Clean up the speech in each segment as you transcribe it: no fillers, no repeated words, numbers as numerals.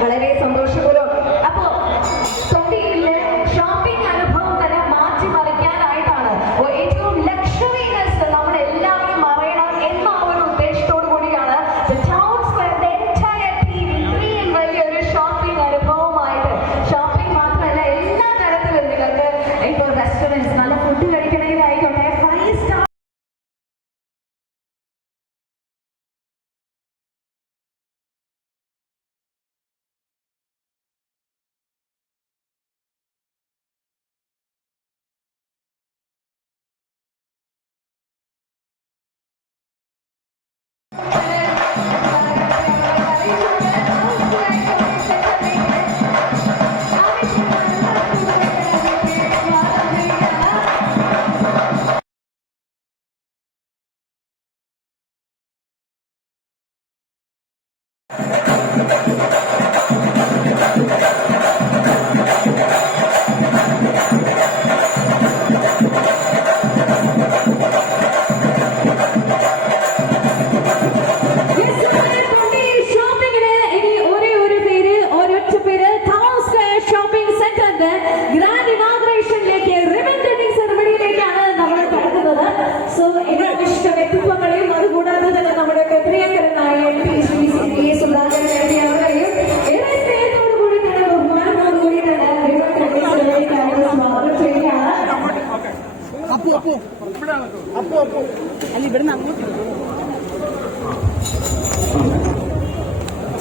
വളരെ സന്തോഷപൂർവ്വം. അപ്പോ തൊണ്ടിയിലെ ഷോപ്പിംഗ് അനുഭവം തന്നെ മാറ്റിമറിക്കാനായിട്ടാണ് ഏറ്റവും ലക്ഷറീനെസ് നമ്മൾ എല്ലാവരും അറിയണം എന്ന ഒരു ഉദ്ദേശത്തോടു കൂടിയാണ് ടൗൺ സ്ക്വയറിന്റെ എൻറ്റയർ ടീം ഇത്രയും വലിയൊരു ഷോപ്പിംഗ് അനുഭവമായിട്ട്, ഷോപ്പിംഗ് മാത്രമല്ല എല്ലാ തരത്തിലും നിങ്ങൾക്ക് ഇപ്പോൾ റെസ്റ്റോറൻറ്റ്സ് നല്ല ഫുഡ് കഴിക്കണമെങ്കിലായിക്കോട്ടെ, 5 സ്റ്റാർ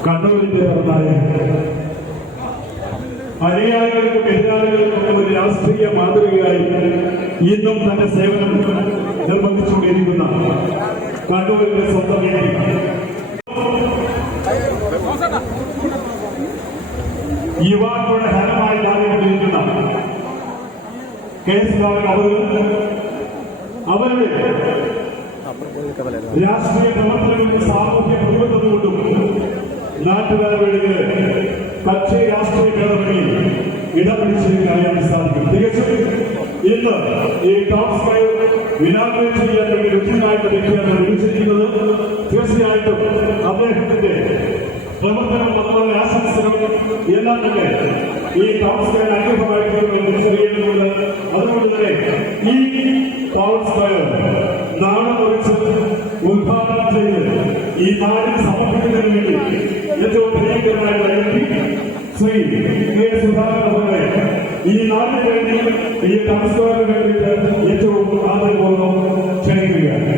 കണ്ണൂരിന്റെ അനുയായികൾക്കും എതിരാളികൾക്കും ഒരു രാഷ്ട്രീയ മാതൃകയായി ഇന്നും തന്റെ സേവനം നിർബന്ധിച്ചുകൊണ്ടിരിക്കുന്ന കണ്ണൂരിന്റെ സ്വന്തം യുവാക്കളുടെ ഹരമായി താങ്ങിക്കൊണ്ടിരിക്കുന്ന അവരുടെ രാഷ്ട്രീയ പ്രവർത്തനങ്ങൾക്ക് സാമൂഹ്യ പ്രതിബദ്ധതകൊണ്ടും നാട്ടുകാരുടെ കക്ഷി രാഷ്ട്രീയ ഭേദമന്യേ ഇടം പിടിച്ചതിനായി സാധിക്കും. തികച്ചും ഇന്ന് ഈ ടൗൺ സ്ക്വയർ ഇനാഗുറേറ്റ് ചെയ്യാൻ വേണ്ടി ലക്ഷ്യമായിട്ട് വ്യക്തിയാണ് വിളിച്ചിരിക്കുന്നത്. തീർച്ചയായിട്ടും അദ്ദേഹത്തിന്റെ പ്രവർത്തനം അതുപോലെ ആശംസകളും എല്ലാം തന്നെ ഈ ടൗൺ സ്ക്വയർ അനുഗ്രഹമായിരിക്കുമെന്ന് തിരിച്ചറിയേണ്ടതുണ്ട്. അതുകൊണ്ട് തന്നെ ഈ ടൗൺ സ്ക്വയർ നാളെ കുറിച്ച് ഉദ്ഘാടനം ചെയ്ത് ഈ നാടിന് സമർപ്പിക്കുന്നതിന് വേണ്ടി ഏറ്റവും പ്രിയങ്കരമായ വ്യക്തി ശ്രീ കെ സുധാകരനെ ഈ നാടിന് വേണ്ടി ഈ ടൗൺ സ്ക്വയറിന് വേണ്ടിയിട്ട് ഏറ്റവും ആദരപൂർവ്വം ക്ഷണിക്കുകയാണ്.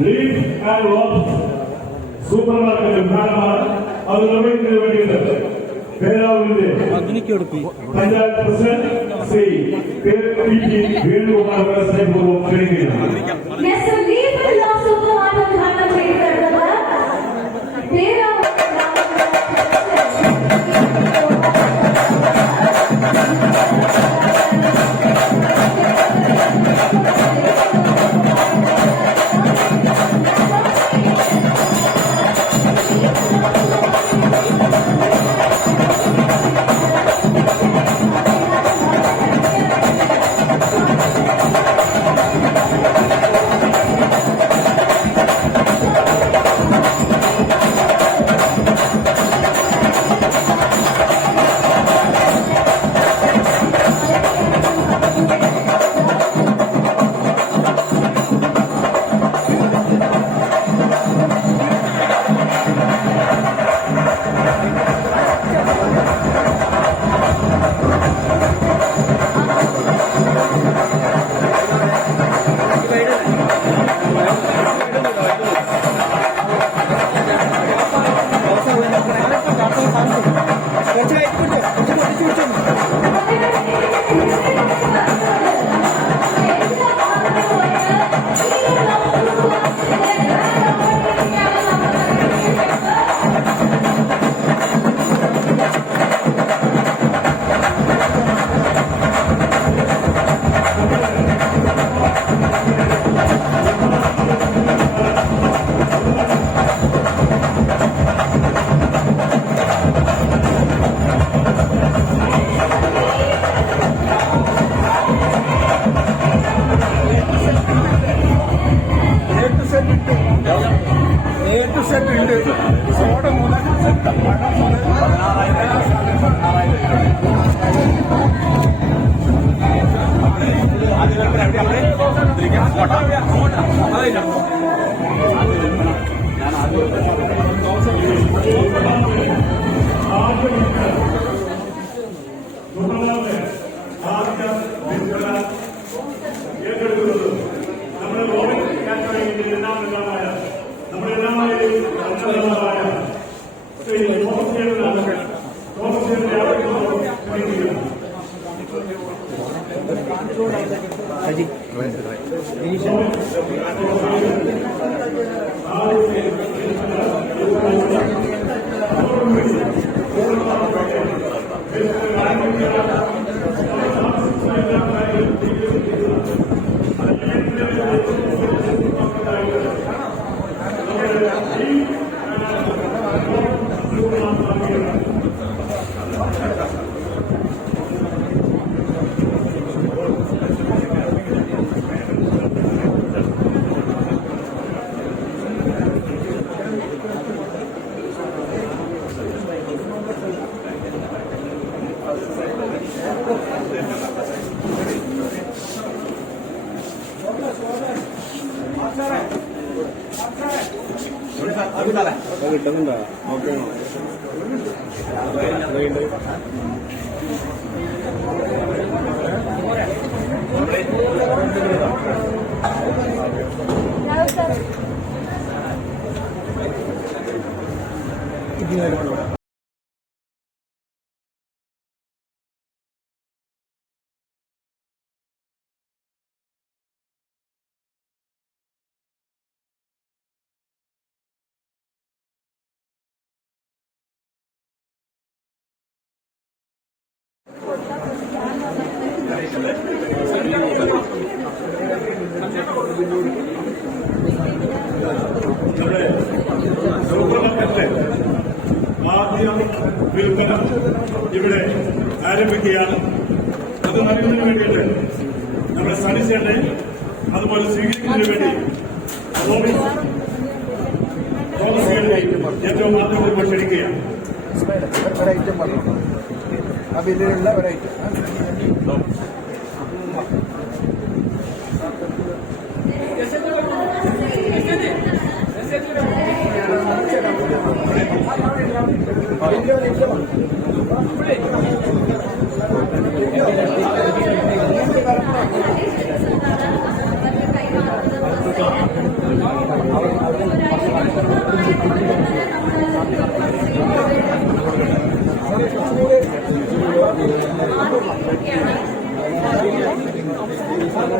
Leaf and Lobes supermarket ഉദ്ഘാടനമാണ്. അത് നിർവഹിക്കുന്നതിന് വേണ്ടിയിട്ട് പേരാവൂരിന്റെ പഞ്ചായത്ത് പ്രസിഡന്റ് ശ്രീ പി വേണുഗോപാൽ സ്നേഹപൂർവ്വം ക്ഷണിക്കുകയാണ്. കിട്ടുന്നുണ്ടോ? ഓക്കെ ആദ്യം വിൽപ്പന ഇവിടെ ആരംഭിക്കുകയാണ്. അത് നൽകുന്നതിന് വേണ്ടിയിട്ട് നമ്മുടെ സണിച്ചേട്ടെ അതുപോലെ സ്വീകരിക്കുന്നതിന് വേണ്ടി ഏറ്റവും ആദ്യം ക്ഷണിക്കുകയാണ്. ഒരൈറ്റം പറഞ്ഞു ആ ബില്ലിലുള്ള ഒരൈറ്റം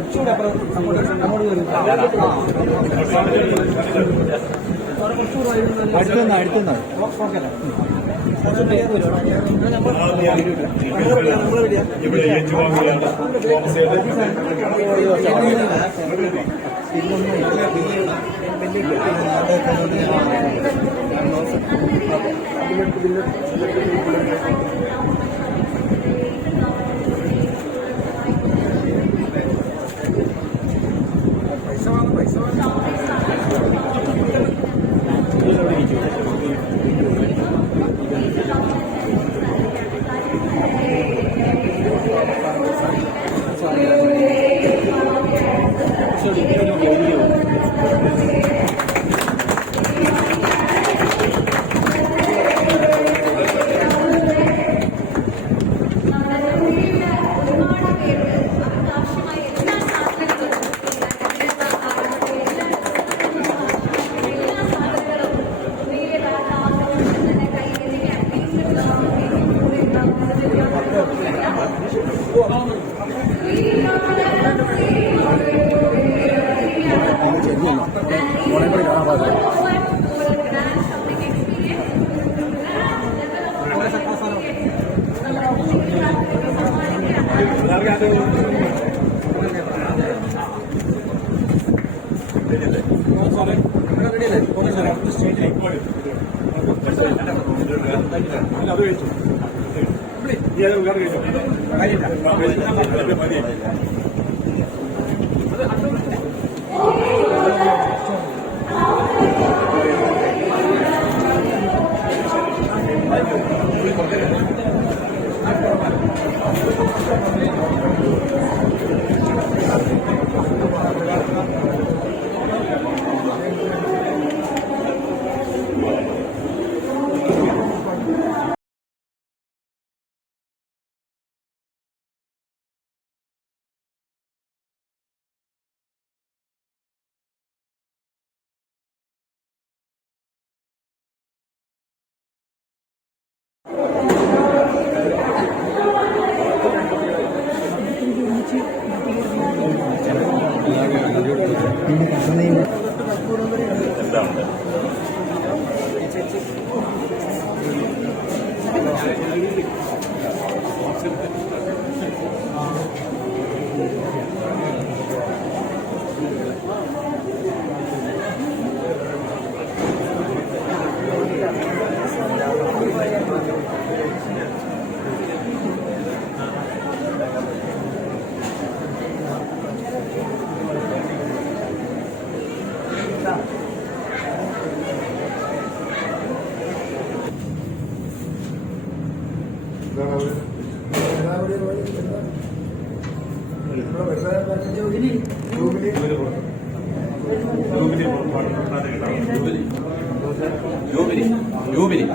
കുറച്ചുകൂടി അപ്പുറം അങ്ങോട്ട് വരും. അടുത്തുനിന്നാണ് ഓക്കെ അല്ലേ? ഇവിടെ ഏറ്റുവാങ്ങിയാണ് യൂബിലി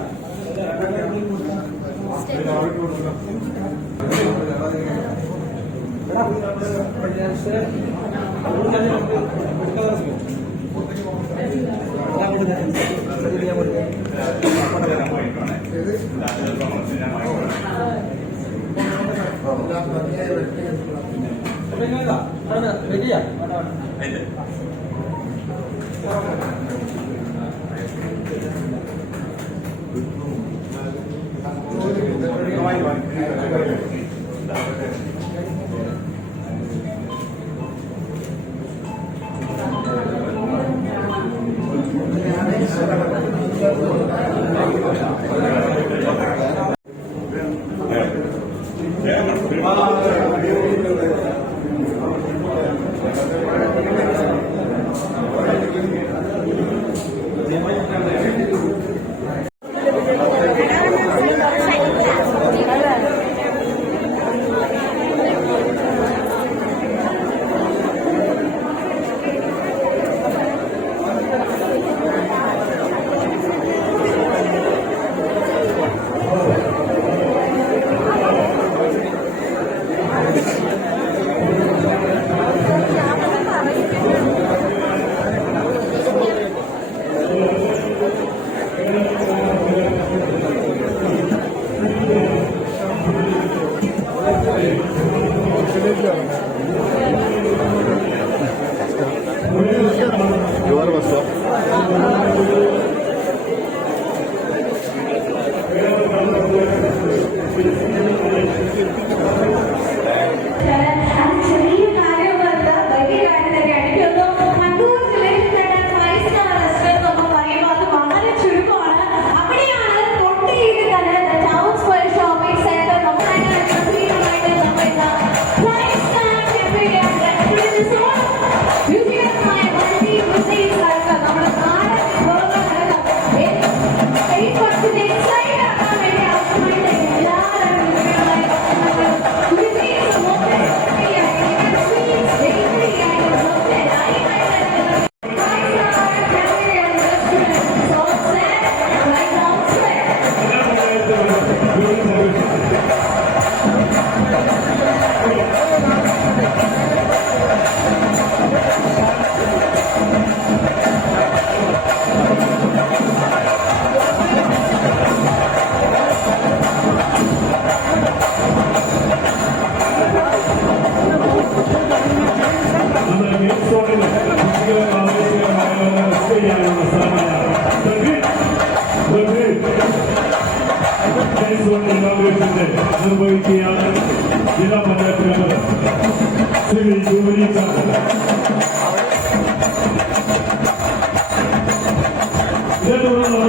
ഇതേ തുടർന്ന്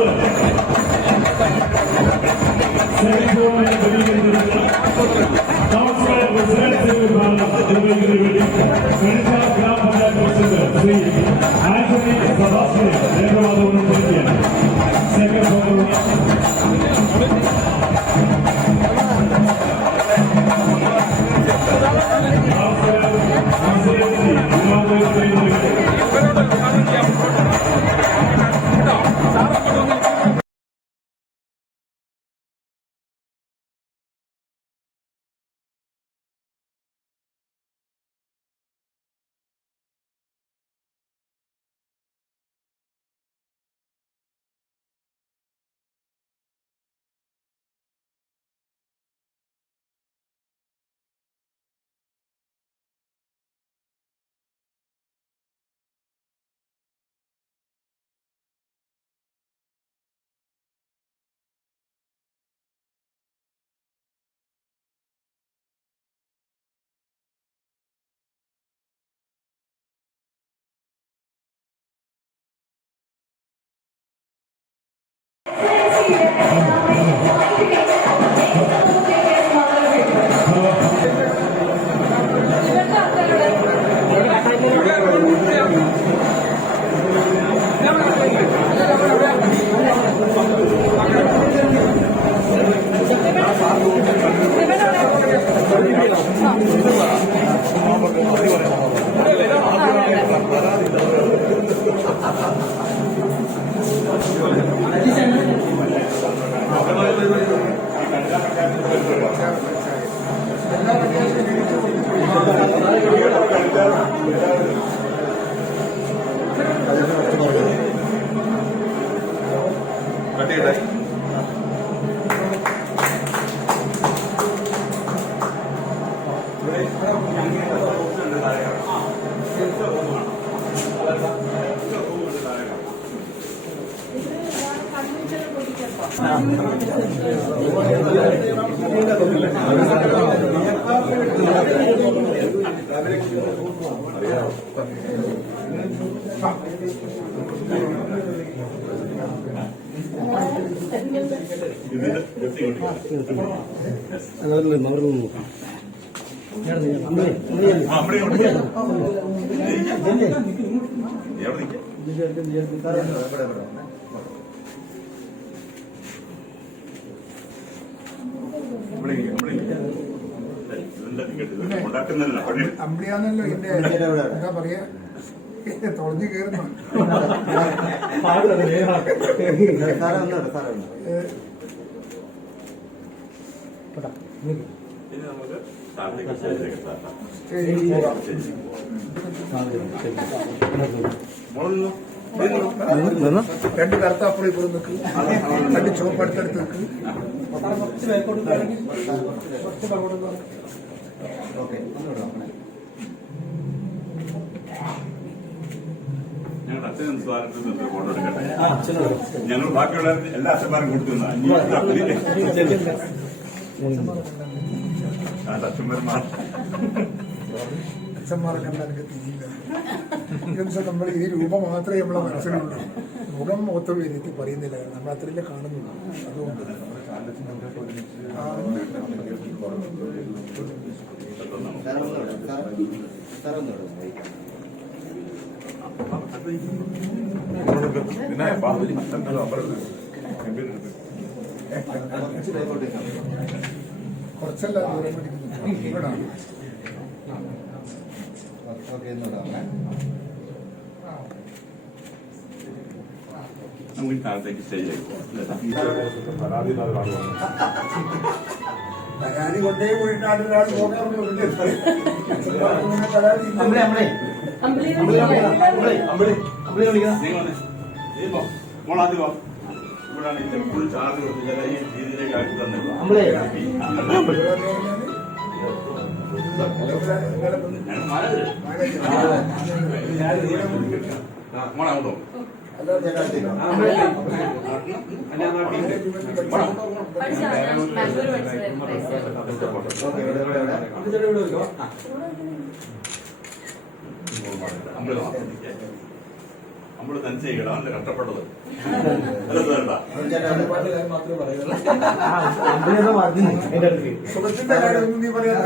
സെക്രട്ടറി ക്രമീകരിച്ചിരുന്ന നമസ്കാര പ്രസിഡന്റ് നിർവഹിക്കുന്നതിന് വേണ്ടി വെളിച്ചാൽ ഗ്രാമപഞ്ചായത്ത് പ്രസിഡന്റ് ശ്രീ ആന്റണി സദാശിവൻ രേഖാവാദം നൽകിയാണ് സെക്രട്ടറി അമ്പിളിയാന്നല്ലോ എന്റെ എന്താ പറയാ തുളഞ്ഞു കയറുന്നു. രണ്ട് കറുത്ത അപ്പുറം ഇപ്പുറം നിൽക്ക്, രണ്ട് ചുവപ്പ് അടുത്തടുത്ത് നിൽക്ക്. ഞങ്ങളുടെ അച്ഛനും സ്വാതന്ത്ര്യം ഫോട്ടോ എടുക്കട്ടെ. ഞങ്ങൾ ബാക്കിയുള്ള എല്ലാ അച്ഛന്മാരും കൊടുക്കുന്ന അച്ഛന്മാർ അച്ഛന്മാരെ കണ്ടാൽ എനിക്ക് തിരിയില്ല. എന്നുവെച്ചാൽ നമ്മൾ ഈ രൂപം മാത്രമേ നമ്മളെ മനസ്സിലുള്ളൂ. മുഖം മൊത്തം എനിക്ക് പറയുന്നില്ല, നമ്മൾ അത്രയല്ലേ കാണുന്നുള്ളൂ. അതുകൊണ്ട് കുറച്ചല്ല ദൂരം പിടിക്കുന്നു. ഇവിടാണ് നമുക്ക് ഈ കാലത്തേക്ക് സ്റ്റേജ് പരാതി കൊണ്ടേ പോയിട്ടാണ് ഒരാൾ പോകാൻ പരാതി മോളാദ്യം ഇവിടാണ് ഈ ടെമ്പിൾ ചാർജ് കൊടുത്ത് ഈ രീതിയിലേക്ക് ആക്കി തന്നില്ല. മോളാകട്ടോ നമ്മള് തന്നെ ചെയ്യണം, അവന്റെ കഷ്ടപ്പെട്ടത് വേണ്ട. സുഖത്തിന്റെ കാര്യമൊന്നും നീ പറയാൻ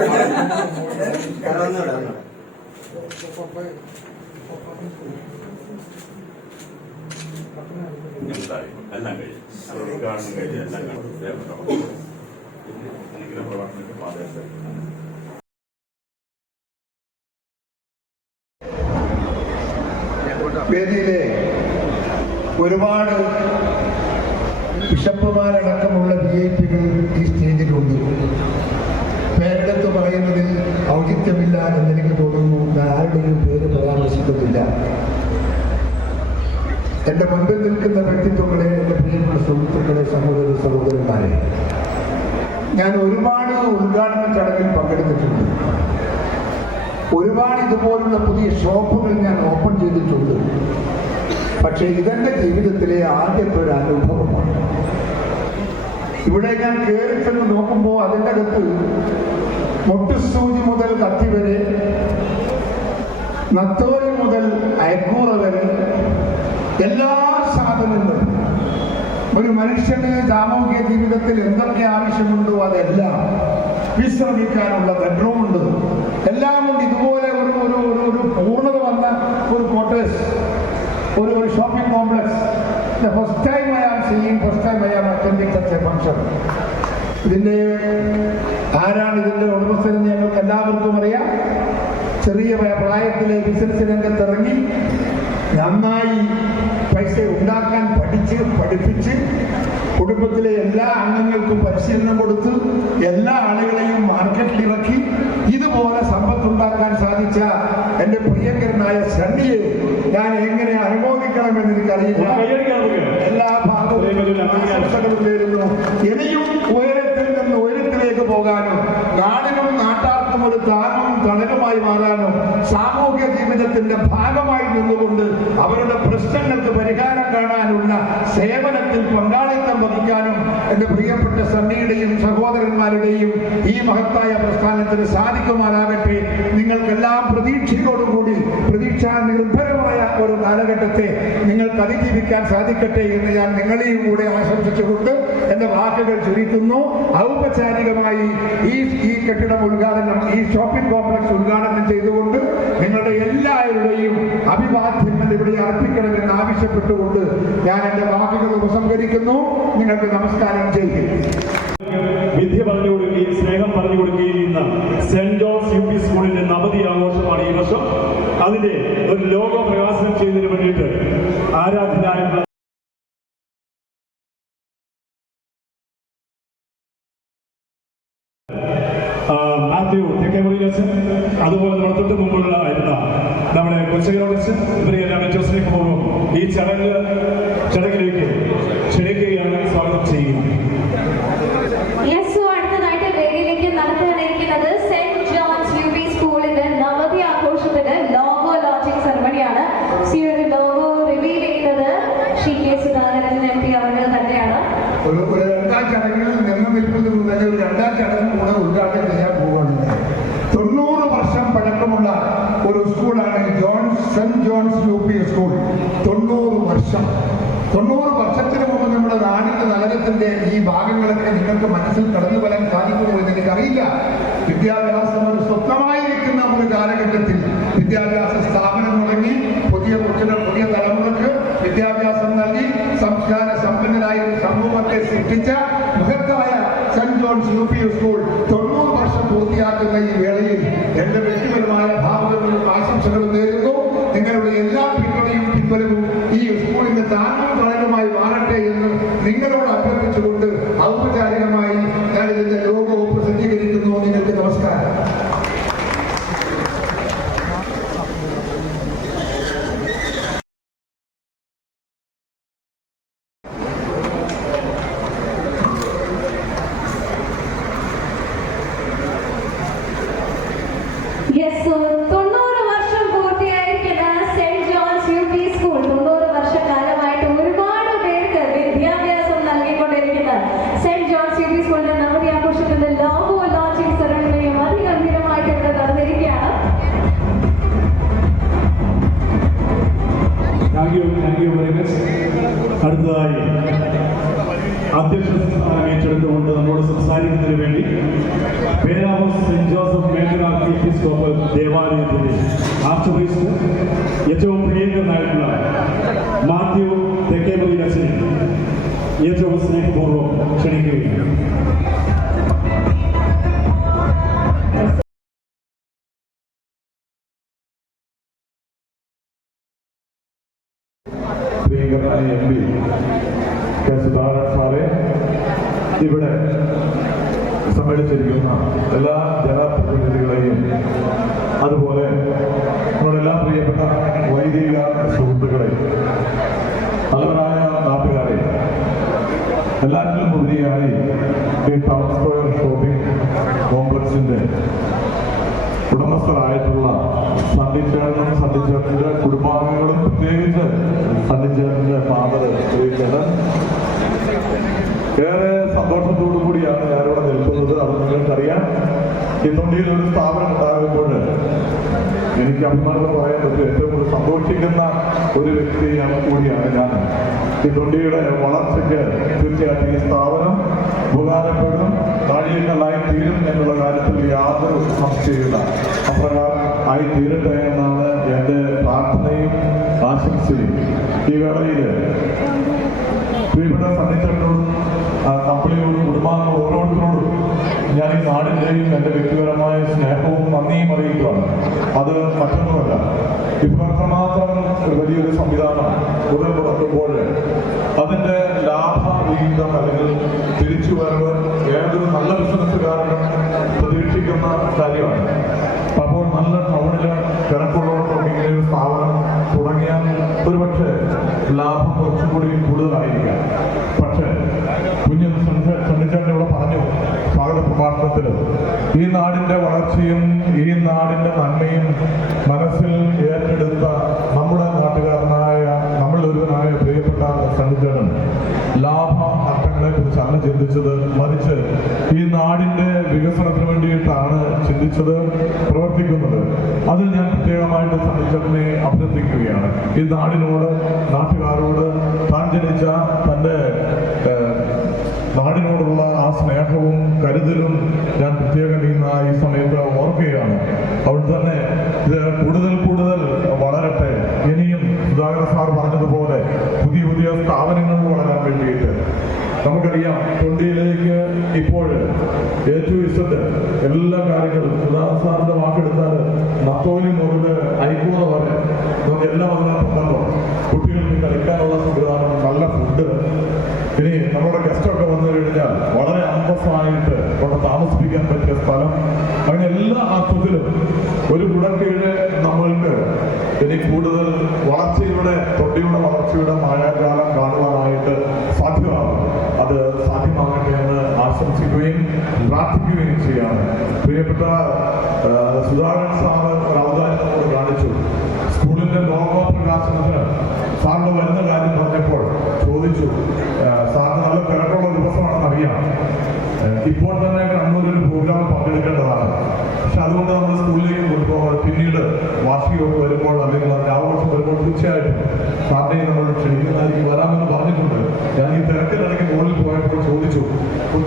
എല്ലാം കഴിയും, ഉദ്ഘാടനം കഴിഞ്ഞ് എല്ലാം കണ്ടു അനുഗ്രഹ പ്രവർത്തനത്തിൽ പാതയായിട്ട് വേദിയിലെ ഒരുപാട് ബിഷപ്പുമാരടക്കമുള്ള VIP-കൾ ഈ സ്റ്റേജിലുണ്ട്. പേരെടുത്ത് പറയുന്നതിൽ ഔചിത്യമില്ല എന്നെനിക്ക് തോന്നുന്നു. ഞാൻ ആരുടെയും പേര് പരാമർശിക്കുന്നില്ല. എന്റെ മുൻപിൽ നിൽക്കുന്ന വ്യക്തിത്വങ്ങളെ, എന്റെ പ്രിയപ്പെട്ട സുഹൃത്തുക്കളെ, സഹോദരന്മാരെ, ഞാൻ ഒരുപാട് ഉദ്ഘാടന ചടങ്ങിൽ പങ്കെടുത്തിട്ടുണ്ട്. ഒരുപാട് ഇതുപോലുള്ള പുതിയ ഷോപ്പുകൾ ഞാൻ ഓപ്പൺ ചെയ്തിട്ടുണ്ട്. പക്ഷേ ഇതെന്റെ ജീവിതത്തിലെ ആദ്യത്തെ ഒരു അനുഭവമാണ്. ഇവിടെ ഞാൻ കയറി ചെന്ന് നോക്കുമ്പോൾ അതിൻ്റെ അകത്ത് മുട്ടുസൂചി മുതൽ കത്തി വരെ, നത്തോലി മുതൽ അയക്കൂറ വരെ എല്ലാ സാധനങ്ങളും ഒരു മനുഷ്യന് സാമൂഹിക ജീവിതത്തിൽ എന്തൊക്കെ ആവശ്യമുണ്ടോ അതെല്ലാം, വിശ്രമിക്കാനുള്ള ബെഡ്റൂമുണ്ട്, എല്ലാം കൊണ്ട് ഇതുപോലെ ഒരു പൂർണ്ണത വന്ന ഒരു ക്വാർട്ടേഴ്സ്, ഒരു shopping complex. First time I am seeing, first time I am attending such a function. ഇതിന്റെ ആരാണ് ഇതിന്റെ ഉടമസ്ഥരെന്ന് ഞങ്ങൾക്ക് എല്ലാവർക്കും അറിയാം. ചെറിയ പ്രായത്തിലെ ബിസിനസ് രംഗത്തിറങ്ങി നന്നായി പൈസ ഉണ്ടാക്കാൻ പഠിപ്പിച്ച് കുടുംബത്തിലെ എല്ലാ അംഗങ്ങൾക്കും പരിശീലനം കൊടുത്ത് എല്ലാ ആളുകളെയും മാർക്കറ്റിൽ ഇറക്കി ഇതുപോലെ സമ്പത്തുണ്ടാക്കാൻ സാധിച്ച എന്റെ പ്രിയങ്കരനായ സണ്ണിയെ ഞാൻ എങ്ങനെ അനുമോദിക്കണമെന്ന് എനിക്കറിയില്ല. എല്ലാ ഭാഗവും നേരുന്നു. ഇനിയും ഉയരത്തിൽ നിന്ന് ഉയരത്തിലേക്ക് പോകാനും നാടിനും നാട്ടാർക്കും ഒരു താങ്ങും തണലുമായി മാറാനും സാമൂഹ്യ ജീവിതത്തിന്റെ ഭാഗമായി നിന്നുകൊണ്ട് അവരുടെ പ്രശ്നങ്ങൾക്ക് പരിഹാരം കാണാനുള്ള സേവനത്തിൽ പങ്കാളിത്തം വഹിക്കാനും എന്റെ പ്രിയപ്പെട്ട സണ്ണിയുടെയും സഹോദരന്മാരുടെയും ഈ മഹത്തായ പ്രസ്ഥാനത്തിന് സാധിക്കുമാറാകട്ടെ. നിങ്ങൾക്കെല്ലാം പ്രതീക്ഷയോടുകൂടി പ്രതീക്ഷാ നിർഭരമായ ഒരു കാലഘട്ടത്തെ നിങ്ങൾക്ക് അതിജീവിക്കാൻ സാധിക്കട്ടെ എന്ന് ഞാൻ നിങ്ങളെയും കൂടെ ആശംസിച്ചുകൊണ്ട് എന്റെ വാക്കുകൾ ചുരുക്കുന്നു. ഔപചാരികമായി ഈ കെട്ടിടം ഉദ്ഘാടനം, ഈ ഷോപ്പിംഗ് കോംപ്ലക്സ് ഉദ്ഘാടനം ചെയ്തുകൊണ്ട് നിങ്ങളുടെ എല്ലാവരുടെയും അഭിവാദ്യങ്ങൾ ഇവിടെ അർപ്പിക്കണമെന്ന് ആവശ്യപ്പെട്ടുകൊണ്ട് ഞാൻ എന്റെ വാക്കുകൾ ഉപസംഹരിക്കുന്നു. നിങ്ങൾക്ക് നമസ്കാരം ചെയ്യും. വിദ്യ പറഞ്ഞു കൊടുക്കുകയും സ്നേഹം പറഞ്ഞു കൊടുക്കുകയും ചെയ്യുന്ന സെന്റ് ജോൺസ് UP സ്കൂളിന്റെ നവതി ആഘോഷമാണ് ഈ വർഷം. അതിന്റെ ഒരു ലോഗോ പ്രകാശനം ചെയ്യുന്നതിന് വേണ്ടിയിട്ട് ആരാധനായിട്ടുള്ള മാത്യു തെക്കേമുറിയിലച്ഛൻ, അതുപോലെ നമ്മുടെ തൊട്ട് മുമ്പുള്ള നമ്മുടെ കൊച്ചകരോടച്ഛൻ, ഇവരെല്ലാം ജോസിലേക്ക് പോകും. ഈ ചടങ്ങിലേക്ക് ക്ഷണിക്കുകയാണ്, സ്വാഗതം ചെയ്യുക. അടുത്തതായിട്ട് വേദിയിലേക്ക് നടത്താനിരിക്കുന്നത് സെന്റ് ജോൺസ് UP സ്കൂളിന്റെ നവതി ആഘോഷത്തിന്റെ ലോഗോ ലോഞ്ചിങ് സെറമണിയാണ്. ഈ ഒരു ലോഗോ റിവീൽ ചെയ്യുന്നത് ശ്രീ കെ സുധാകരൻ MP അവർ തന്നെയാണ്. ഒരു രണ്ടാം ചടങ്ങിൽ നിന്ന് നിൽക്കുന്നത് മുതൽ ഒരു രണ്ടാം ചടങ്ങ് കൂടെ ഉദ്ഘാടനം ചെയ്യാൻ പോവുകയാണ്. 90 വർഷം പഴക്കമുള്ള ഒരു സ്കൂളാണ് സെന്റ് ജോൺസ് UP സ്കൂൾ. 90 വർഷം. 90 വർഷത്തിന് മുമ്പ് നമ്മുടെ നാടിന്റെ നഗരത്തിന്റെ ഈ ഭാഗങ്ങളൊക്കെ നിങ്ങൾക്ക് മനസ്സിൽ കടന്നു വരാൻ സാധിക്കുമോ എന്ന് എനിക്കറിയില്ല. വിദ്യാഭ്യാസം ഒരു സ്വപ്നമായിരിക്കുന്ന ഒരു കാലഘട്ടത്തിൽ വിദ്യാഭ്യാസ സ്ഥാപനം തുടങ്ങി പുതിയ കുട്ടികൾ, പുതിയ തലമുറക്ക് വിദ്യാഭ്യാസം നൽകി സംസ്കാര സമ്പന്നരായ സമൂഹത്തെ സൃഷ്ടിച്ച മഹത്തായ സെന്റ് ജോൺസ് UP സ്കൂൾ 90 വർഷം പൂർത്തിയാക്കുന്ന ഈ വേളയിൽ എന്റെ വ്യക്തിപരമായ ഭാവങ്ങളും ആശംസകളും നേരുന്നു. നിങ്ങളുടെ എല്ലാ പിന്തുണയും പിൻബലവും ഈ സ്കൂളിന്റെ താങ്ങും തണലുമായി മാറട്ടെ എന്ന് നിങ്ങളോട് അഭ്യർത്ഥിച്ചുകൊണ്ട് ഔപചാരികമായി ഞാൻ ഇതിന്റെ ലോഗോ പ്രസിദ്ധീകരിക്കുന്നു. നിങ്ങൾക്ക് നമസ്കാരം. സെന്റ് ജോൺസ് UP അടുത്തതായി അധ്യക്ഷ സ്ഥാനം ഏറ്റെടുത്തുകൊണ്ട് നമ്മോട് സംസാരിക്കുന്നതിന് വേണ്ടി Peravoor Saint Joseph major archiepiscopal ദേവാലയത്തിന്റെ ആർച്ച് ബിഷപ്പ് ഏറ്റവും പ്രിയങ്കരനായിട്ടുള്ള മാത്യു തെക്കേമുറി അച്ഛനെ ഏറ്റവും സ്നേഹപൂർവ്വം ക്ഷണിക്കുകയാണ്. പ്രിയങ്കരനായ MP കെ. സുധാകരൻ സാറെ, ഇവിടെ സമ്മേളിച്ചിരിക്കുന്ന എല്ലാ ജനപ്രതിനിധികളെയും അതുപോലെ നമ്മളെല്ലാം പ്രിയപ്പെട്ട വൈദിക സുഹൃത്തുക്കളെ, നല്ലവരായ നാട്ടുകാരെ, എല്ലാറ്റിലും ഉപരിയായി ഈ ടൗൺ സ്ക്വയർ ഷോപ്പിംഗ് കോംപ്ലക്സിന്റെ ഉടമസ്ഥരായിട്ടുള്ള സണ്ണിച്ചേട്ടനും സണ്ണിച്ചേട്ടന്റെ കുടുംബാംഗങ്ങളും, പ്രത്യേകിച്ച് സണ്ണിച്ചേട്ടന്റെ ഫാദർ ശ്രീചേട്ടൻ, ഏറെ സന്തോഷത്തോടു കൂടിയാണ് ഞാനിവിടെ നിൽക്കുന്നത്. അത് നിങ്ങൾക്കറിയാം, ഈ തൊണ്ടിയിൽ ഒരു സ്ഥാപനം ഉണ്ടാകുമ്പോൾ എനിക്ക് അഭിമാനം പറയാൻ പറ്റും, ഏറ്റവും കൂടുതൽ സന്തോഷിക്കുന്ന ഒരു വ്യക്തിയാണ് കൂടിയാണ് ഞാൻ. ഈ തൊണ്ടിയുടെ വളർച്ചയ്ക്ക് തീർച്ചയായിട്ടും ഈ സ്ഥാപനം ഉപകാരപ്പെടും, നാഴികക്കല്ലായി തീരും എന്നുള്ള കാര്യത്തിൽ യാതൊരു സംശയമില്ല. അപ്രകാരം ആയി തീരട്ടെ എന്നാണ് എൻ്റെ പ്രാർത്ഥനയും ആശംസയും. ഈ വേളയിൽ പ്രിയപ്പെട്ട സണ്ണിച്ചേട്ടനോടും കമ്പനിയോടും കുടുംബാംഗങ്ങളും ഓരോരുത്തരോടും ഞാൻ ഈ നാടിൻ്റെയും എൻ്റെ വ്യക്തിപരമായ സ്നേഹവും നന്ദിയും അറിയിക്കുകയാണ്. അത് മറ്റൊന്നുമല്ല, ഇത്രമാത്രം വലിയൊരു സംവിധാനം ഉടൻ തുറക്കുമ്പോൾ അതിൻ്റെ ലാഭവിഹിതം അല്ലെങ്കിൽ തിരിച്ചുവരവ് ഏതൊരു നല്ല ബിസിനസ്സുകാരനും പ്രതീക്ഷിക്കുന്ന കാര്യമാണ്. അപ്പോൾ നല്ല ടൗണില് തിരക്കുള്ളവർക്കൊക്കെ ഇങ്ങനെ ഒരു സ്ഥാപനം തുടങ്ങിയാൽ ഒരുപക്ഷെ ലാഭം കുറച്ചുകൂടി കൂടുതലായിരിക്കാം. പക്ഷേ സണ്ണിച്ചേട്ടൻ ഇവിടെ പറഞ്ഞു സ്വാഗത പ്രഭാഷണത്തിൽ, ഈ നാടിന്റെ വളർച്ചയും ഈ നാടിന്റെ നന്മയും മനസ്സിൽ ഏറ്റെടുത്ത നമ്മുടെ നാട്ടുകാരനായ നമ്മളൊരുവനായ പ്രിയപ്പെട്ട സണ്ണിച്ചേട്ടൻ ലാഭ നഷ്ടങ്ങളെ കുറിച്ചല്ല ചിന്തിച്ചത്, മറിച്ച് ഈ നാടിന്റെ വികസനത്തിന് വേണ്ടിയിട്ടാണ് ചിന്തിച്ചത്, പ്രവർത്തിക്കുന്നത്. അതിൽ ഞാൻ പ്രത്യേകമായിട്ട് സണ്ണിച്ചേട്ടനെ അഭ്യർത്ഥിക്കുകയാണ്. ഈ നാടിനോട്, നാട്ടുകാരോട് താൻ ജനിച്ച തന്റെ നാടിനോടുള്ള ആ സ്നേഹവും കരുതലും ഞാൻ പ്രത്യേകം ഈ സമയത്ത് ഓർക്കുകയാണ്. അവിടെ തന്നെ ഇത് കൂടുതൽ കൂടുതൽ വളരട്ടെ. ഇനിയും സുധാകരൻ സാർ പറഞ്ഞതുപോലെ പുതിയ പുതിയ സ്ഥാപനങ്ങൾ വളരാൻ വേണ്ടിയിട്ട് നമുക്കറിയാം, തൊണ്ടിയിലേക്ക് ഇപ്പോൾ ഏറ്റവും എല്ലാ കാര്യങ്ങളും സുധാകരൻ സാറിന്റെ വാക്കെടുത്താൽ നത്തോലി മുതൽ ഐക്കൂറ വരെ എല്ലാം അതിനകത്തുണ്ടല്ലോ. കുട്ടികൾക്ക് കളിക്കാനുള്ള സംവിധാനം, നല്ല ഫുഡ്, ഇനി നമ്മുടെ ഗസ്റ്റൊക്കെ വന്നു കഴിഞ്ഞാൽ വളരെ അന്തസ്സായിട്ട് അവിടെ താമസിപ്പിക്കാൻ പറ്റിയ സ്ഥലം, അങ്ങനെ എല്ലാ അർത്ഥത്തിലും ഒരു കുടക്കീഴ് നമ്മൾക്ക് ഇനി കൂടുതൽ വളർച്ചയുടെ, തൊണ്ടിയുടെ വളർച്ചയുടെ മായാജാലം കാണുവാനായിട്ട് സാധ്യമാകും. അത് സാധ്യമാകട്ടെ എന്ന് ആശംസിക്കുകയും പ്രാർത്ഥിക്കുകയും ചെയ്യാണ്. പ്രിയപ്പെട്ട സുധാകരൻ സാറ് ഒരു അവതാരം കാണിച്ചു. സ്കൂളിന്റെ ലോഗോ പ്രകാശനത്തിന് സാറിന് വരുന്ന കാര്യം പറഞ്ഞപ്പോൾ ചോദിച്ചു, സാറിന് നല്ല തിരക്കുള്ള ദിവസമാണെന്ന് അറിയാം, ഇപ്പോൾ തന്നെ കണ്ണൂരിൽ പ്രോഗ്രാം പങ്കെടുക്കേണ്ടതാണ്. പക്ഷെ അതുകൊണ്ട് നമ്മൾ സ്കൂളിലേക്ക് കൊണ്ടുപോകാൻ പിന്നീട് വാർഷികമൊക്കെ വരുമ്പോൾ അല്ലെങ്കിൽ അതിന്റെ ആഘോഷം വരുമ്പോൾ തീർച്ചയായിട്ടും സാറിനെ നമ്മൾ ക്ഷണിക്കുന്നതായിരിക്കും, വരാമെന്ന് പറഞ്ഞിട്ടുണ്ട്. ഞാൻ ഈ തിരക്കിലിടയ്ക്ക് മുകളിൽ പോയപ്പോൾ ചോദിച്ചു,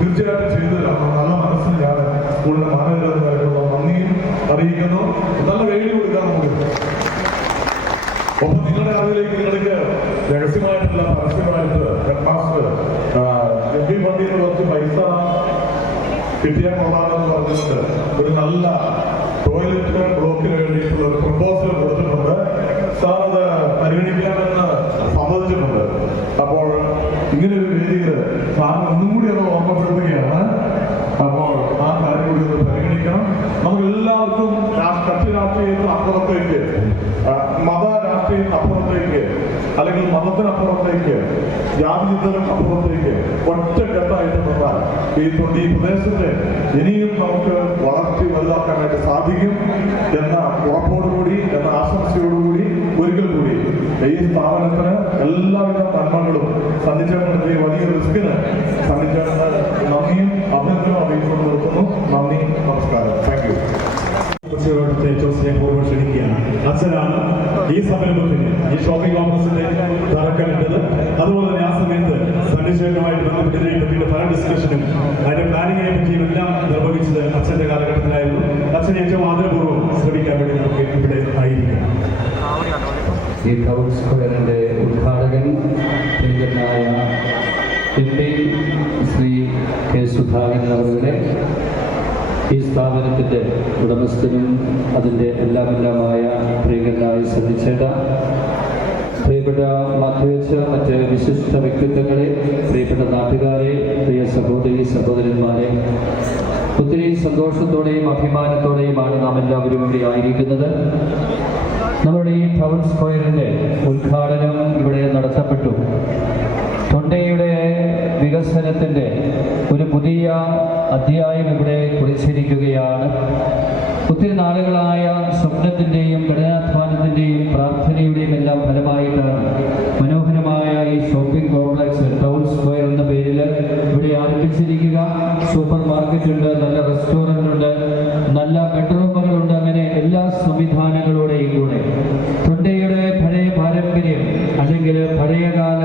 തീർച്ചയായിട്ടും ചെയ്തു തരാം. നല്ല മനസ്സിൽ ഞാൻ സ്കൂളിന്റെ മാനേജറിനായിട്ടുള്ള നന്ദിയും അറിയിക്കുന്നു. നല്ല വേലി കൊടുക്കാൻ നമുക്ക്. ഒപ്പം നിങ്ങളുടെ അറിവിലേക്ക് നിങ്ങൾക്ക് രഹസ്യമായിട്ടുള്ള പരസ്യമായിട്ട് ഹെഡ്മാസ്റ്റർ MP ഫണ്ടിൽ കുറച്ച് പൈസ കിട്ടിയാൽ കൊള്ളാമെന്ന് പറഞ്ഞിട്ടുണ്ട്. ഒരു നല്ല ടോയ്ലറ്റ് ബ്ലോക്കിന് വേണ്ടിയിട്ടുള്ള ഒരു പ്രപ്പോസൽ കൊടുത്തിട്ടുണ്ട്. സാർ അത് പരിഗണിക്കാമെന്ന് സമ്മതിച്ചിട്ടുണ്ട്. അപ്പോൾ ഇങ്ങനെ ഒരു വേദിയിൽ സാർ ഒന്നും കൂടി അത് ഓർമ്മപ്പെടുത്തുകയാണ്. അപ്പോൾ ആ കാര്യം കൂടി ഒന്ന് പരിഗണിക്കണം. നമുക്ക് എല്ലാവർക്കും കക്ഷി രാഷ്ട്രീയത്തിന് അപ്പുറത്തേക്ക്, മത രാഷ്ട്രീയത്തിന് അപ്പുറത്തേക്ക്, അല്ലെങ്കിൽ മതത്തിനപ്പുറത്തേക്ക്, ജാതിചിന്തകൾക്ക് അപ്പുറത്തേക്ക് ഒറ്റക്കെട്ടായിട്ട് നിന്നാൽ ഈ പ്രദേശത്തെ ഇനിയും നമുക്ക് വളർത്തി വലുതാക്കാനായിട്ട് സാധിക്കും എന്ന ഉറപ്പോടുകൂടി, എന്ന ആശംസയോടുകൂടി ഒരിക്കൽ കൂടി ഈ സ്ഥാപനത്തിന് എല്ലാവിധ നന്മകളും സണ്ണിച്ചേട്ടന്റെ വലിയ റിസ്കിന് സണ്ണിച്ചേട്ടന് നന്ദിയും അഭിനന്ദനവും അറിയിച്ചുകൊണ്ട് നിർത്തുന്നു. നന്ദി, നമസ്കാരം. Thank you. ഏറ്റവും സ്നേഹപൂർവ്വം ക്ഷണിക്കുകയാണ്. അച്ഛനാണ് ഈ സംരംഭത്തിന് ഈ ഷോപ്പിംഗ് കോംപ്ലക്സിന്റെ തറക്കല്ലിട്ടത്. അതുപോലെ തന്നെ ആ സമയത്ത് സണ്ണിച്ചേട്ടനുമായിട്ട് ബന്ധപ്പെട്ടതിനെ പറ്റിയിട്ട് പല ഡിസ്കഷനും അതിന്റെ പ്ലാനിങ്ങിനെ പറ്റിയും എല്ലാം നിർവഹിച്ചത് അച്ഛന്റെ കാലഘട്ടത്തിലായിരുന്നു. അച്ഛൻ ഏറ്റവും ആദരപൂർവ്വം ശ്രമിക്കാൻ വേണ്ടി നമുക്ക് ഇവിടെ ആയിരിക്കാം. ഈ ടൗൺ സ്ക്വയറിന്റെ ഉദ്ഘാടകൻ പ്രിയങ്കരനായ MP ശ്രീ കെ സുധാകരൻ അവരുടെ, ഈ സ്ഥാപനത്തിൻ്റെ ഉടമസ്ഥനും അതിൻ്റെ എല്ലാമെല്ലാമായ പ്രിയങ്കരനായ സണ്ണിച്ചേട്ട, പ്രിയപ്പെട്ട മാധ്യമച്ച, മറ്റ് വിശിഷ്ട വ്യക്തിത്വങ്ങളെ, പ്രിയപ്പെട്ട നാട്ടുകാരെ, പ്രിയ സഹോദരി സഹോദരന്മാരെ, ഒത്തിരി സന്തോഷത്തോടെയും അഭിമാനത്തോടെയുമാണ് നാം എല്ലാവരും ഇവിടെ ആയിരിക്കുന്നത്. നമ്മുടെ ഈ ടൗൺ സ്ക്വയറിൻ്റെ ഉദ്ഘാടനം ഇവിടെ നടത്തപ്പെട്ടു. തൊണ്ടയുടെ വികസനത്തിൻ്റെ ഒരു പുതിയ അധ്യായം ഇവിടെ കുറിച്ചിരിക്കുകയാണ്. ഒത്തിരി നാളുകളായ സ്വപ്നത്തിൻ്റെയും കഠിനാധ്വാനത്തിൻ്റെയും പ്രാർത്ഥനയുടെയും എല്ലാം ഫലമായിട്ടാണ് മനോഹരമായ ഈ ഷോപ്പിംഗ് കോംപ്ലക്സ് ടൗൺ സ്ക്വയർ എന്ന പേരിൽ ഇവിടെ ആരംഭിച്ചിരിക്കുക. സൂപ്പർ മാർക്കറ്റുണ്ട്, നല്ല റെസ്റ്റോറൻ്റ് ഉണ്ട്, നല്ല ബെഡ്റൂമുകളുണ്ട്. അങ്ങനെ എല്ലാ സംവിധാനങ്ങളോടെയും കൂടെ തൊണ്ടയുടെ പഴയ പാരമ്പര്യം അല്ലെങ്കിൽ പഴയകാല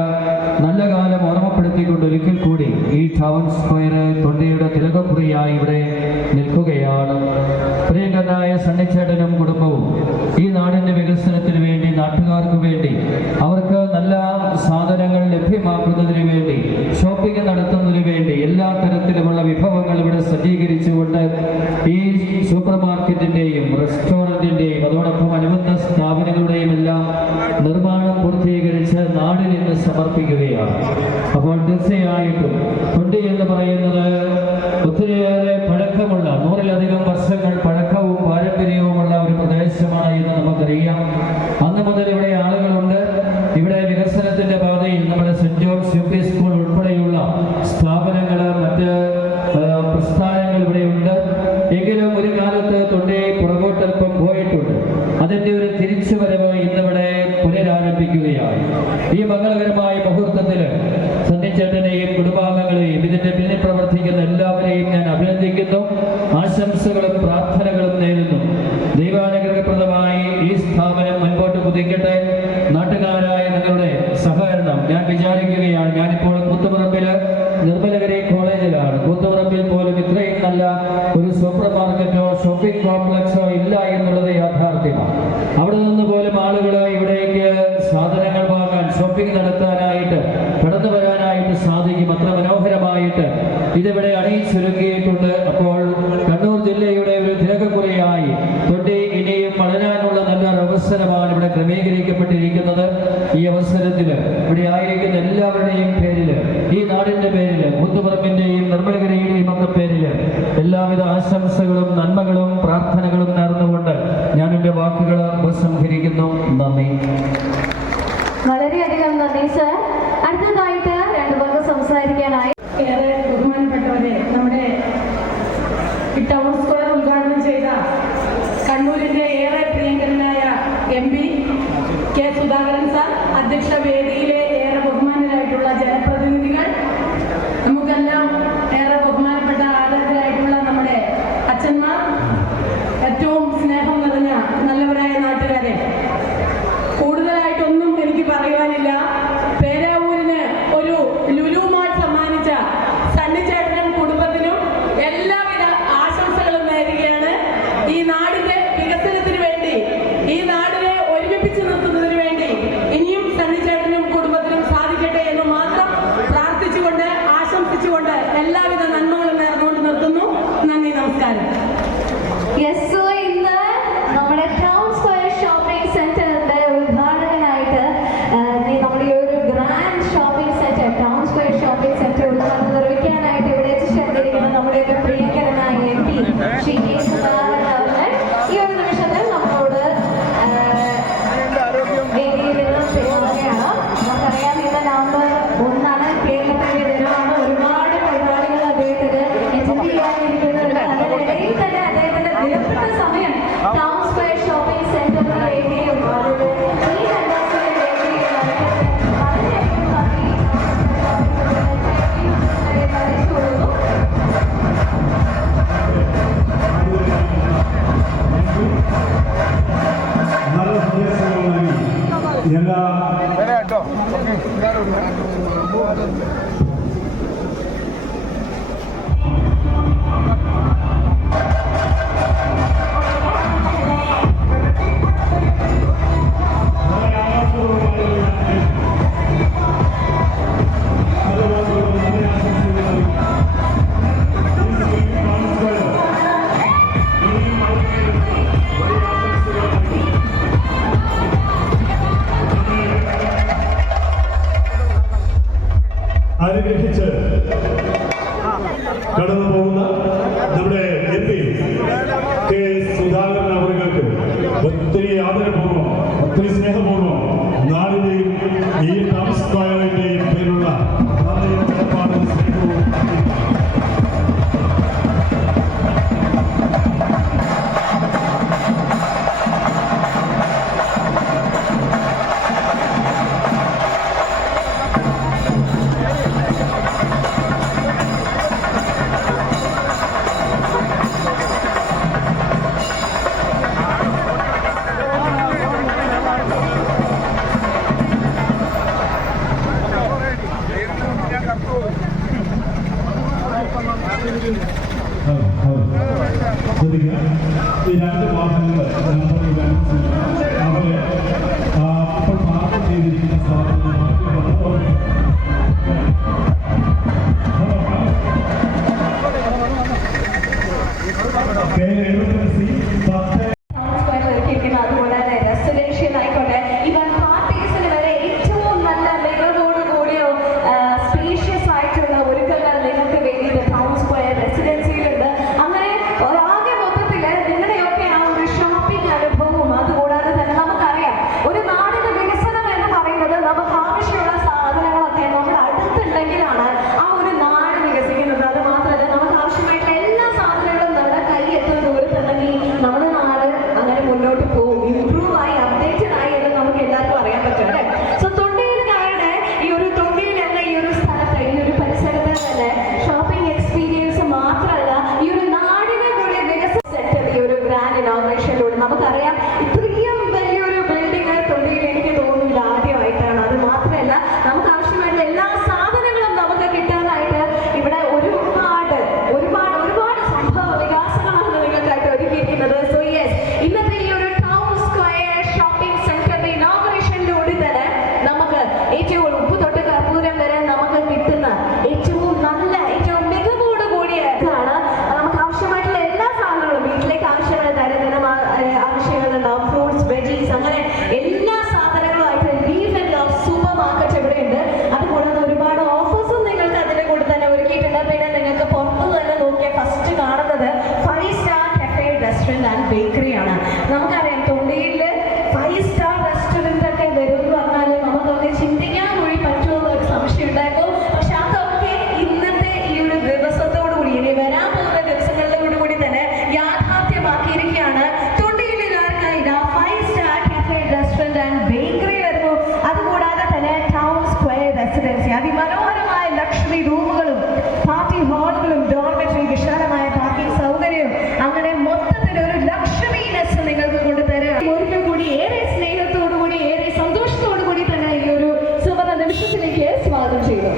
നല്ല കാലം ഓർമ്മപ്പെടുത്തിക്കൊണ്ട് ഒരിക്കൽ കൂടി ഈ ടൗൺ സ്ക്വയർ തൊണ്ടയുടെ തിലകപ്പുറിയായി ഇവിടെ നിൽക്കുകയാണ്. പ്രിയങ്കരനായ സണ്ണിച്ചേട്ടനും കുടുംബവും ഈ നാടിൻ്റെ വികസനത്തിന് വേണ്ടി, നാട്ടുകാർക്ക് വേണ്ടി, അവർക്ക് നല്ല സാധനങ്ങൾ ലഭ്യമാക്കുന്നതിന് വേണ്ടി, ഷോപ്പിംഗ് നടത്തുന്നതിന് വേണ്ടി എല്ലാ തരത്തിലുമുള്ള വിഭവങ്ങൾ ഇവിടെ സജ്ജീകരിച്ചുകൊണ്ട് ഈ സൂപ്പർ മാർക്കറ്റിൻ്റെയും റെസ്റ്റോറൻറ്റിൻ്റെയും അതോടൊപ്പം അനുബന്ധ സ്ഥാപനങ്ങളുടെയും എല്ലാം നിർമ്മാണം പൂർത്തീകരിച്ച് നാടിന് ഇന്ന് സമർപ്പിക്കുകയാണ്. അപ്പോൾ തീർച്ചയായിട്ടും തൊണ്ടി എന്ന് പറയുന്നത് ഒത്തിരിയേറെ പഴക്കമുള്ള, 100-ലധികം വർഷങ്ങൾ പഴക്കവും പാരമ്പര്യവുമുള്ള ഒരു പ്രദേശമാണ് എന്ന് നമുക്കറിയാം. അന്ന് മുതൽ ഇവിടെ ആളുകളുണ്ട്. ഇവിടെ വികസനത്തിന്റെ പാതയിൽ നമ്മുടെ സെന്റ് ജോൺസ് UP സ്കൂൾ ഉൾപ്പെടെയുള്ള സ്ഥാപനങ്ങൾ, മറ്റ് പ്രസ്ഥാനങ്ങൾ ഇവിടെയുണ്ട്. എങ്കിലും ഒരു കാലത്ത് തൊണ്ടി പുറകോട്ടൽപ്പം പോയിട്ടുണ്ട്. അതിന്റെ ഒരു തിരിച്ചുവരവ് ഇന്നിവിടെ പുനരാരംഭിക്കുകയാണ്. ഈ മംഗളകരമായ മുഹൂർത്തത്തിൽ സണ്ണിച്ചേട്ടനെയും കുടുംബാംഗങ്ങളെയും ഇതിന്റെ പിന്നിൽ പ്രവർത്തിക്കുന്ന എല്ലാവരെയും ഞാൻ അഭിനന്ദിക്കുന്നു. ആശംസകളും പ്രാർത്ഥനകളും നേരുന്നു. ദൈവാനുഗ്രഹപ്രദമായി ഈ സ്ഥാപനം മുൻപോട്ട് കുതിക്കട്ടെ. നാട്ടുകാരായ നിങ്ങളുടെ സഹകരണം ഞാൻ വിചാരിക്കുകയാണ്. ഞാനിപ്പോൾ കൂത്തുപറമ്പില് നിർമ്മലഗിരി കോളേജിലാണ്. കൂത്തുപറമ്പിൽ പോലും ഇത്രയും നല്ല ഒരു സൂപ്പർ മാർക്കറ്റോ ഷോപ്പിംഗ് കോംപ്ലക്സോ ഇല്ല എന്നുള്ളത് യാഥാർത്ഥ്യമാണ്. അവിടെ നിന്ന് പോലും ആളുകൾ ഇവിടേക്ക് സാധനങ്ങൾ വാങ്ങാൻ, ഷോപ്പിംഗ് നടത്താനായിട്ട്, കടന്നു വരാനായിട്ട് സാധിക്കും. അത്ര മനോഹരമായിട്ട് ഇതിവിടെ അണിയിച്ചൊരുക്കിയിട്ടുണ്ട്. അപ്പോൾ കണ്ണൂർ ജില്ലയുടെ ഒരു തിലകക്കുറിയായി തൊണ്ടി ഇനിയും വളരാനുള്ള നല്ലൊരു അവസരമാണ് ഇവിടെ ക്രമീകരിക്കപ്പെട്ടിരിക്കുന്നത്. ഈ അവസരത്തിൽ ഇവിടെ ആയിരിക്കുന്ന എല്ലാവരുടെയും പേരിൽ, ഈ നാടിന്റെ പേരിൽ, കൂത്തുപറമ്പിന്റെയും നിർമ്മലഗിരിയുടെയും ഒക്കെ പേരിൽ എല്ലാവിധ ആശംസകളും നന്മകളും പ്രാർത്ഥനകളും നേർന്നുകൊണ്ട് ഞാൻ എൻ്റെ വാക്കുകൾ ഉപസംഹരിക്കുന്നു. നന്ദി. വളരെയധികം നന്ദി സർ. അടുത്തതായിട്ട് രണ്ടു പേർക്ക് സംസാരിക്കാനായി ഏറെ ബഹുമാനപ്പെട്ടവരെ, നമ്മുടെ ഈ ടൗൺ സ്ക്വയർ ഉദ്ഘാടനം ചെയ്ത കണ്ണൂരിന്റെ ഏറെ പ്രിയങ്കരനായ MP കെ സുധാകരൻ സാർ, അധ്യക്ഷ വേദിയിലെ ഏറെ ബഹുമാനരായിട്ടുള്ള ജനപ്രതിനിധികൾ, നമുക്കെല്ലാം ഏറെ ബഹുമാനപ്പെട്ട ആദരരായിട്ടുള്ള നമ്മുടെ അച്ഛന്മാർ, ഏറ്റവും സ്നേഹം നിറഞ്ഞ നല്ലവരായ നാട്ടുകാരെ, കൂടുതലായിട്ടൊന്നും എനിക്ക് പറയുവാനില്ല. പേരാവൂരിന് ഒരു ലുലു മാൾ സമ്മാനിച്ച സണ്ണിച്ചേട്ടനും കുടുംബത്തിനും എല്ലാവിധ ആശംസകളും നേരുകയാണ്. ഈ നാടിന്റെ വികസനത്തിന് വേണ്ടി, ഈ നാടിനെ ഒരുമിപ്പിച്ച് നിർത്തുന്നതിന് വേണ്ടി ഇനിയും സണ്ണിച്ചേട്ടനും കുടുംബം എല്ലാ അനുഗ്രഹിച്ച് കടന്നു പോകുന്ന നമ്മുടെ MP കെ സുധാകരൻ അവർക്ക് ഒത്തിരി ആദരപൂർവ്വം ഒത്തിരി സ്നേഹപൂർവ്വം നാടിന്റെയും ഈ ടൗൺ സ്ക്വയറിന്റെയും പേരുള്ള നന്ദിയും കടപ്പാടും സ്നേഹവും ഈ 2 വാഹനങ്ങൾ അവരെ ഇപ്പോൾ പാർക്ക് ചെയ്തിരിക്കുന്ന സ്ഥലത്ത് അതുപോലെ തന്നെ റെസിഡൻഷ്യൽ ആയിക്കോട്ടെ ഇവൻ പാർട്ടീസിന് വരെ ഏറ്റവും നല്ല മികവോട് കൂടിയ സ്പേഷ്യസ് ആയിട്ടുള്ള ഒരുക്കങ്ങൾ നിങ്ങൾക്ക് വേണ്ടിയിട്ട് ടൗൺ സ്ക്വയർ റെസിഡൻസിയിലുണ്ട്. അങ്ങനെ ആകെ മൊത്തത്തില് നിങ്ങളുടെയൊക്കെ ആ ഒരു ഷോപ്പിംഗ് അനുഭവവും അതുകൂടാതെ തന്നെ നമുക്കറിയാം ഒരു നാടിന്റെ വികസനം എന്ന് പറയുന്നത് നമുക്ക് ആവശ്യമുള്ള സാധനങ്ങളൊക്കെ നമ്മുടെ അടുത്തുണ്ടെങ്കിലാണ് ആ ഒരു നാട് വികസിക്കുന്നത്. അത് മാത്രമല്ല നമുക്ക് ആവശ്യമായിട്ടുള്ള എല്ലാ സാധനങ്ങളും നമ്മുടെ കൈ എത്തുന്ന ദൂരത്തുണ്ടെങ്കിൽ നമ്മുടെ നാട് അങ്ങനെ മുന്നോട്ട് പോകും, ഇംപ്രൂവ് ആയി അപ്ഡേറ്റഡ് ആയി എന്ന് നമുക്ക് എല്ലാവർക്കും അറിയാൻ പറ്റും അല്ലേ. സോ തൊണ്ടിയിലുകാരുടെ ഈ ഒരു തൊണ്ടിയിൽ എന്ന ഈ ഒരു സ്ഥലത്ത് ഈ ഒരു പരിസരത്ത് തന്നെ ഷോപ്പിംഗ് എക്സ്പീരിയൻസ് മാത്രമല്ല ഈ ഒരു നാടിനെ കൂടി വികസിപ്പിച്ചെടുത്തത് ഈ ഒരു ഗ്രാൻഡ് ഇനോഗ്രേഷനിലൂടെ നമുക്കറിയാം. ഇത്രയും വലിയൊരു ബിൽഡിംഗ് തൊണ്ടിയിൽ എനിക്ക് തോന്നുന്നില്ല ആദ്യമായിട്ടാണ്. അത് മാത്രമല്ല നമുക്ക് ആവശ്യമായിട്ടുള്ള എല്ലാ സാധനങ്ങളും നമുക്ക് കിട്ടാനായിട്ട് ഇവിടെ ഒരുപാട് ഒരുപാട് ഒരുപാട് സംഭവ വികാസങ്ങളാണ് നിങ്ങൾക്കായിട്ട് ഒരുക്കിയിരിക്കുന്നത്. സോ യെസ്, ഇന്നത്തെ ഈ ഒരു ടൗൺ സ്ക്വയർ ഷോപ്പിംഗ് സെന്ററിന്റെ ഇനോഗ്രേഷനിലൂടെ തന്നെ നമുക്ക് ഏറ്റവും ഉപ്പ് തൊട്ട് കർപ്പൂരം വരെ നമുക്ക് കിട്ടുന്ന ഏറ്റവും നല്ല ഏറ്റവും മികവോട് കൂടിയ ഇതാണ്. നമുക്ക് ആവശ്യമായിട്ടുള്ള എല്ലാ സാധനങ്ങളും വീട്ടിലേക്ക് ആവശ്യമായ ദൈനംദിന ആവശ്യങ്ങളുണ്ടാവും. ഫ്രൂട്ട്സ്, വെജീസ്, അങ്ങനെ എല്ലാ സാധനങ്ങളുമായിട്ട് Leave and Love supermarket ഇവിടെയുണ്ട്. അതുകൂടാതെ ഒരുപാട് ഓഫേഴ്സും നിങ്ങൾക്ക് അതിന്റെ കൂടെ തന്നെ ഒരുക്കിയിട്ടുണ്ട്. പിന്നെ നിങ്ങൾക്ക് പുറത്ത് തന്നെ നോക്കിയാൽ ഫസ്റ്റ് കാണുന്നത് 5 star cafe restaurant and bakery ആണ്. നമുക്കറിയാം തൊണ്ടിയിൽ 5 സ്റ്റാർ റെസ്റ്റോറന്റ് ഒക്കെ വരും എന്ന് പറഞ്ഞാൽ നമുക്കൊക്കെ ചിന്തിക്കാൻ കൂടി പറ്റുമെന്ന് ഒരു സംശയം ഉണ്ടായിരുന്നു. പക്ഷെ അതൊക്കെ ഇന്നത്തെ ഈ ഒരു ദിവസത്തോടുകൂടി ഇനി വരാൻ പോകുന്ന ദിവസങ്ങളിലോടുകൂടി തന്നെ യാഥാർത്ഥ്യമാക്കിയിരിക്കുകയാണ്. തൊണ്ടിയിലുകാർക്കായി 5 star cafe restaurant and bakery വരുന്നു. അതുകൂടാതെ തന്നെ ടൗൺ സ്ക്വയർ റെസിഡൻസി അതിമനോഹരമായ ലക്ഷറി റൂമുകളും പാർട്ടി ഹാളുകളും ഡോർമെറ്ററി വിശാലമായ പാർക്കിംഗ് സൗകര്യവും അങ്ങനെ മൊത്തത്തിൽ ഒരു ലക്ഷറിനെസ് നിങ്ങൾക്ക് കൊണ്ടുതരാം. ഒരിക്കൽ കൂടി ഏറെ സ്നേഹത്തോടുകൂടി ഏറെ സന്തോഷത്തോടുകൂടി തന്നെ ഈ ഒരു സുവർണ നിമിഷത്തിലേക്ക് സ്വാഗതം ചെയ്യുന്നു.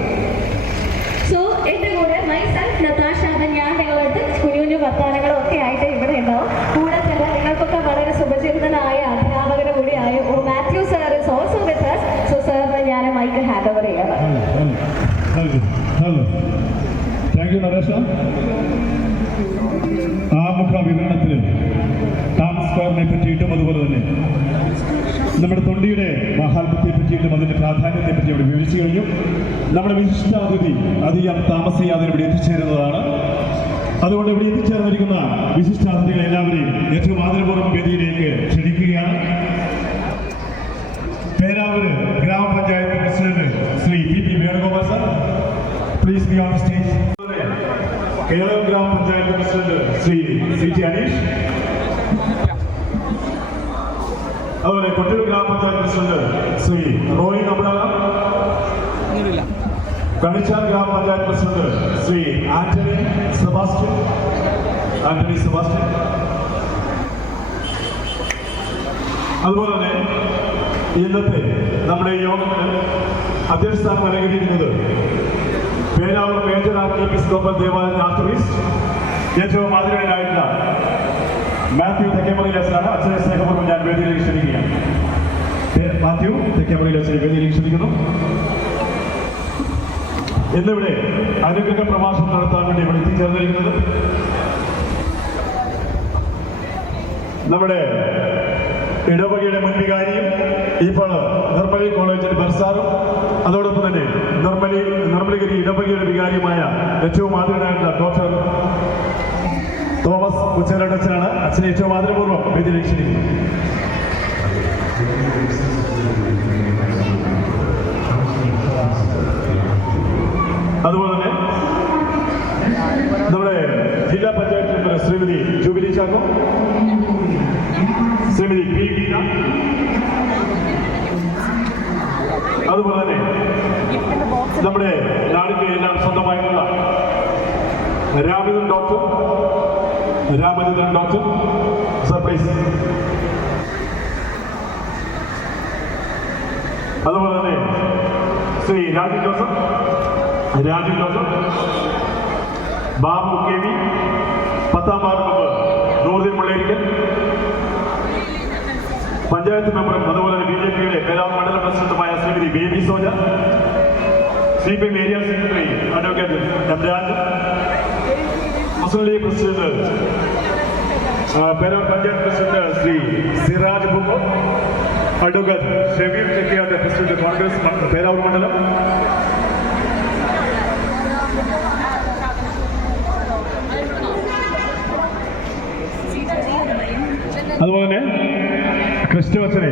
സോ എന്റെ കൂടെ മൈസെൽഫ് നതാഷ, ഞാൻ നിങ്ങളടുത്ത് കുഞ്ഞു കുഞ്ഞു വർത്താനങ്ങളും ഒക്കെ ആയിട്ട് ഇവിടെ ഉണ്ടാവും. കൂടെ തന്നെ നിങ്ങൾക്കൊക്കെ വളരെ സുപരിചിതനായ അധ്യാപകനും കൂടിയായ Mathew sir is also with us. So സാറിന് ഞാൻ മൈക്ക് ഹാൻഡ് ഓവർ ചെയ്യാം. Thank you Naresh. ആമുഖ വിവരണത്തിൽ ടൗൺ സ്ക്വയറിനെ പറ്റിയിട്ടും അതുപോലെ തന്നെ നമ്മുടെ തൊണ്ടിയുടെ മഹാത്മ്യത്തെ പറ്റിയിട്ടും അതിന്റെ പ്രാധാന്യത്തെ പറ്റി ഇവിടെ വിവരിച്ചു കഴിഞ്ഞു. നമ്മുടെ വിശിഷ്ടാതിഥി അധികം താമസിയാതെ ഇവിടെ എത്തിച്ചേരുന്നതാണ്. അതുകൊണ്ട് ഇവിടെ എത്തിച്ചേർന്നിരിക്കുന്ന വിശിഷ്ടാതിഥികളെ എല്ലാവരെയും ഏറ്റവും ആദരപൂർവ്വം വേദിയിലേക്ക് ക്ഷണിക്കുകയാണ്. പേരാവൂര് ഗ്രാമപഞ്ചായത്ത് president Shri PP Venugopal sir, please be on stage. Keralam ഗ്രാമപഞ്ചായത്ത് പ്രസിഡന്റ് ശ്രീ CT അനീഷ്, അതുപോലെ കൊട്ടിയൂർ ഗ്രാമപഞ്ചായത്ത് പ്രസിഡന്റ് ശ്രീ റോയി നമ്പളാകം, കണിച്ചാൽ ഗ്രാമപഞ്ചായത്ത് പ്രസിഡന്റ് ശ്രീ ആന്റണി സെബാസ്റ്റ്യൻ, അതുപോലെ തന്നെ ഇന്നത്തെ നമ്മുടെ ഈ യോഗത്തിൽ അധ്യക്ഷസ്ഥാനം അലങ്കരിക്കുന്നത് പേരാവൂർ മേജർ ആർച്ച് എപ്പിസ്കോപ്പൽ ദേവാലയ ആർച്ച് പ്രീസ്റ്റ് ഏറ്റവും ആദരണീയനായിട്ടുള്ള മാത്യു തെക്കേമറിയിലാണ്. അച്ഛനെ സ്നേഹപൂർവ്വം ഞാൻ വേദിയിലേക്ക് ക്ഷണിക്കുകയാണ്. മാത്യു തെക്കേമറിയിലെ വേദിയിലേക്ക് ക്ഷണിക്കുന്നു. ഇന്നിവിടെ അനുഗ്രഹ പ്രഭാഷണം നടത്താൻ വേണ്ടി ഇവിടെ എത്തിച്ചേർന്നിരിക്കുന്നത് നമ്മുടെ ഇടവകയുടെ മുൻ വികാരിയും ഇപ്പോൾ നിർമ്മലി കോളേജിൽ ബർസാറും അതോടൊപ്പം തന്നെ നിർമ്മലഗിരി ഇടവകയുടെ വികാരിയുമായ ഏറ്റവും ആദരണീയനായിട്ടുള്ള ഡോക്ടർ തോമസ് ഉച്ചരടച്ചനാണ്. അച്ഛനെ ഏറ്റവും ആദരപൂർവ്വം വേദിയിലേക്ക് ക്ഷണിക്കുന്നു. അതുപോലെ തന്നെ നമ്മുടെ ജില്ലാ പഞ്ചായത്ത് മെമ്പർ ശ്രീമതി ജൂബിലി ചാക്കോ, ശ്രീമതി പി ഗീത, അതുപോലെ തന്നെ നമ്മുടെ നാടിന്റെ എല്ലാം സ്വന്തമായിട്ടുള്ള രാമചന്ദ്രൻ ഡോക്ടർ സർപ്രൈസ്, അതുപോലെ തന്നെ ശ്രീ രാജീവ് ജോസഫ്, ബാബു കെ വി, 10ാം വാർഡ് മെമ്പർ നൂറുദ്ദീൻ മുള്ളേരിക്കൽ, പഞ്ചായത്ത് മെമ്പറും അതുപോലെ BJPയുടെ പേരാവൂർ മണ്ഡലം പ്രസിഡന്റുമായ Shrimati Baby Soja, CPM area secretary advocate M Raj, Muslim League president Peravoor panchayat president Shri Siraj Bukko, advocate Shebeer Chekkiyat president Congress Peravoor മണ്ഡലം, അതുപോലെ തന്നെ ക്രിസ്റ്റു അച്ഛനെ,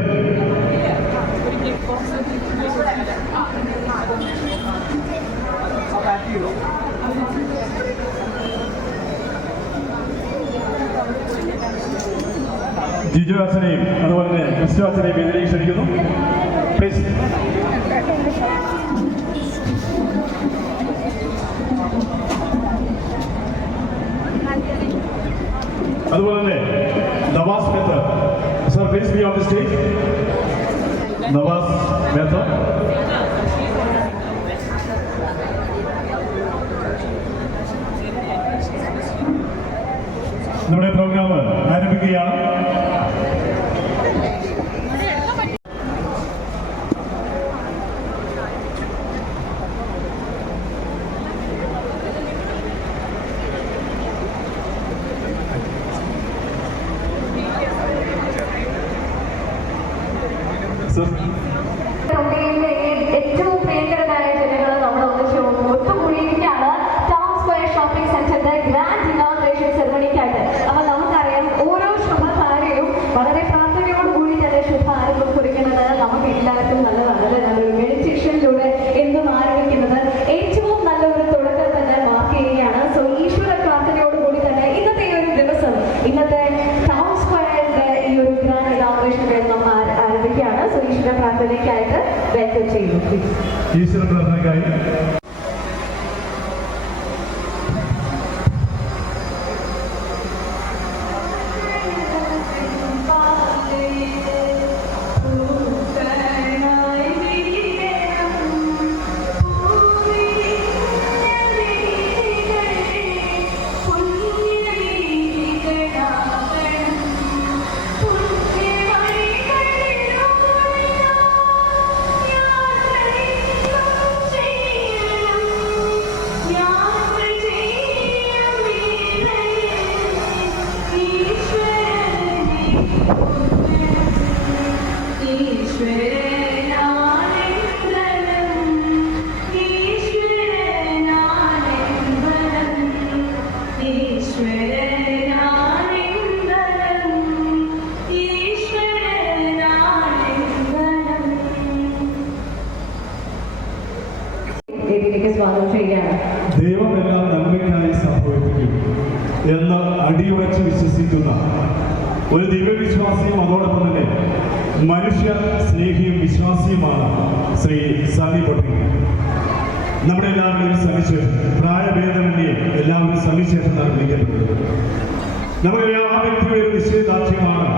ജിജു അച്ഛനെയും അതുപോലെ തന്നെ ക്രിസ്റ്റു അച്ഛനെയും വേദിയിലേക്ക് ക്ഷണിക്കുന്നു. പ്ലീസ്. അതുപോലെ തന്നെ Navas Mehta, sir please be on the stage. Navas Mehta, നമ്മുടെ പ്രോഗ്രാം ആരംഭിക്കുകയാണ്. ഏറ്റവും പ്രിയങ്കരനായ ജനങ്ങൾ നമ്മുടെ ഒത്തുകൂടിയിരിക്കുകയാണ് ടൗൺ സ്ക്വയർ ഷോപ്പിംഗ് സെന്ററിന്റെ ഗ്രാൻഡ് ഇനോഗ്രേഷൻ സെറമണിക്കായിട്ട്. അപ്പൊ നമുക്കറിയാം ഓരോ ശുഭകാര്യവും വളരെ പ്രാർത്ഥനയോടുകൂടി തന്നെ ശുഭ ആരംഭം കുറിക്കുന്നത് നമുക്ക് എല്ലാവർക്കും നല്ലതാണ്. നല്ലൊരു മെഡിറ്റേഷനിലൂടെ എന്നും ആരംഭിക്കുന്നത് ഏറ്റവും നല്ലൊരു തുടക്കം തന്നെ മാർക്ക് ചെയ്യുകയാണ്. സോ ഈശ്വര പ്രാർത്ഥനയോടുകൂടി തന്നെ ഇന്നത്തെ ഈ ഒരു ദിവസം, ഇന്നത്തെ ടൗൺ സ്ക്വയറിന്റെ ഈ ഒരു ഗ്രാൻഡ് ഇനോഗ്രേഷൻ നമ്മൾ ആരംഭിക്കുകയാണ്. സോ ഈശ്വര പ്രാർത്ഥനയ്ക്കായിട്ട് വെൽക്കം ചെയ്യുന്നു. ഈശ്വര പ്രാർത്ഥനയ്ക്കായി സ്വാഗതം ചെയ്യുകയാണ്. ദൈവമെല്ലാം നന്മയ്ക്കായി സംഭവിപ്പിക്കും എന്ന് അടിയുറച്ച് വിശ്വസിക്കുന്ന ഒരു ദിവ്യവിശ്വാസിയും അതോടൊപ്പം തന്നെ മനുഷ്യ സ്നേഹിയും വിശ്വാസിയുമാണ് ശ്രീ സണ്ണി പൊട്ടി. നമ്മുടെ എല്ലാവരുടെയും സവിശേഷം, പ്രായഭേദമന്യേ എല്ലാവരും സവിശേഷം എന്നാണ് വിളിക്കപ്പെടുന്നത്. നമുക്കറിയാം ആ വ്യക്തിയുടെ ഒരു നിശ്ചയദാർഢ്യമാണ്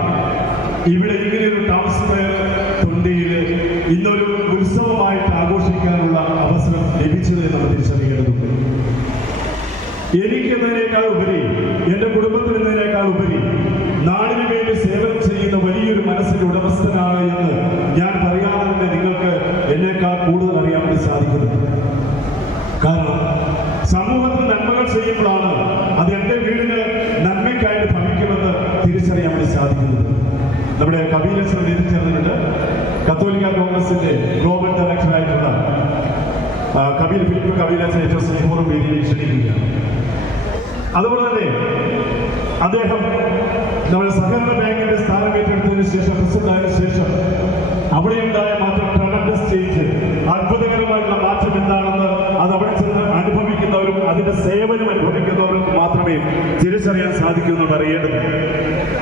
ഇവിടെ ഇങ്ങനെയൊരു ടൗൺ സ്ക്വയർ തൊണ്ടിയിലെ ഇന്നൊരു ഉത്സവമായിട്ട് ആഘോഷിക്കാനുള്ള അവസരം ലഭിച്ചത് നമ്മൾ തിരിച്ചറിയേണ്ടതുണ്ട്. എനിക്കെന്നതിനേക്കാൾ ഉപരി, എന്റെ കുടുംബത്തിൽ എന്നതിനേക്കാൾ ഉപരി നാടിനു വേണ്ടി സേവനം ചെയ്യുന്ന വലിയൊരു മനസ്സിന്റെ ഉടമസ്ഥനാണ് എന്ന് ഞാൻ പറയാതെ തന്നെ നിങ്ങൾക്ക് എന്നേക്കാൾ കൂടുതൽ അറിയാൻ വേണ്ടി സാധിക്കുന്നത്. കാരണം സമൂഹത്തിൽ നന്മകൾ ചെയ്യുമ്പോഴാണ് അത് എന്റെ വീടിന് നന്മയ്ക്കായിട്ട് ഭവിക്കുമെന്ന് തിരിച്ചറിയാൻ വേണ്ടി സാധിക്കുന്നത്. നമ്മുടെ കബീലച്ചൻ എത്തിച്ചേർന്നിട്ടുണ്ട്. കത്തോലിക്ക കോൺഗ്രസിന്റെ ഗ്ലോബൽ ഡയറക്ടറായിട്ടുള്ള ഫിലിപ്പ് കബീലച്ചൻ ഏറ്റവും സ്നേഹപൂർവ്വം വേദിയിലേക്ക് ക്ഷണിക്കുകയാണ്. അതുപോലെ തന്നെ അദ്ദേഹം നമ്മുടെ സഹകരണ ബാങ്കിന്റെ സ്ഥാനം ഏറ്റെടുത്തതിന് ശേഷം, പ്രസിഡന്റായതിനു ശേഷം അവിടെയുണ്ടായ മാറ്റം ട്രമൻഡസ് ചേഞ്ച്, അത്ഭുതകരമായിട്ടുള്ള മാറ്റം എന്താണെന്ന് അത് അവിടെ ചെന്ന് അനുഭവിക്കുന്നവരും അതിന്റെ സേവനം അനുഭവിക്കുന്നവർക്ക് മാത്രമേ തിരിച്ചറിയാൻ സാധിക്കുമെന്ന് അറിയേണ്ടത്.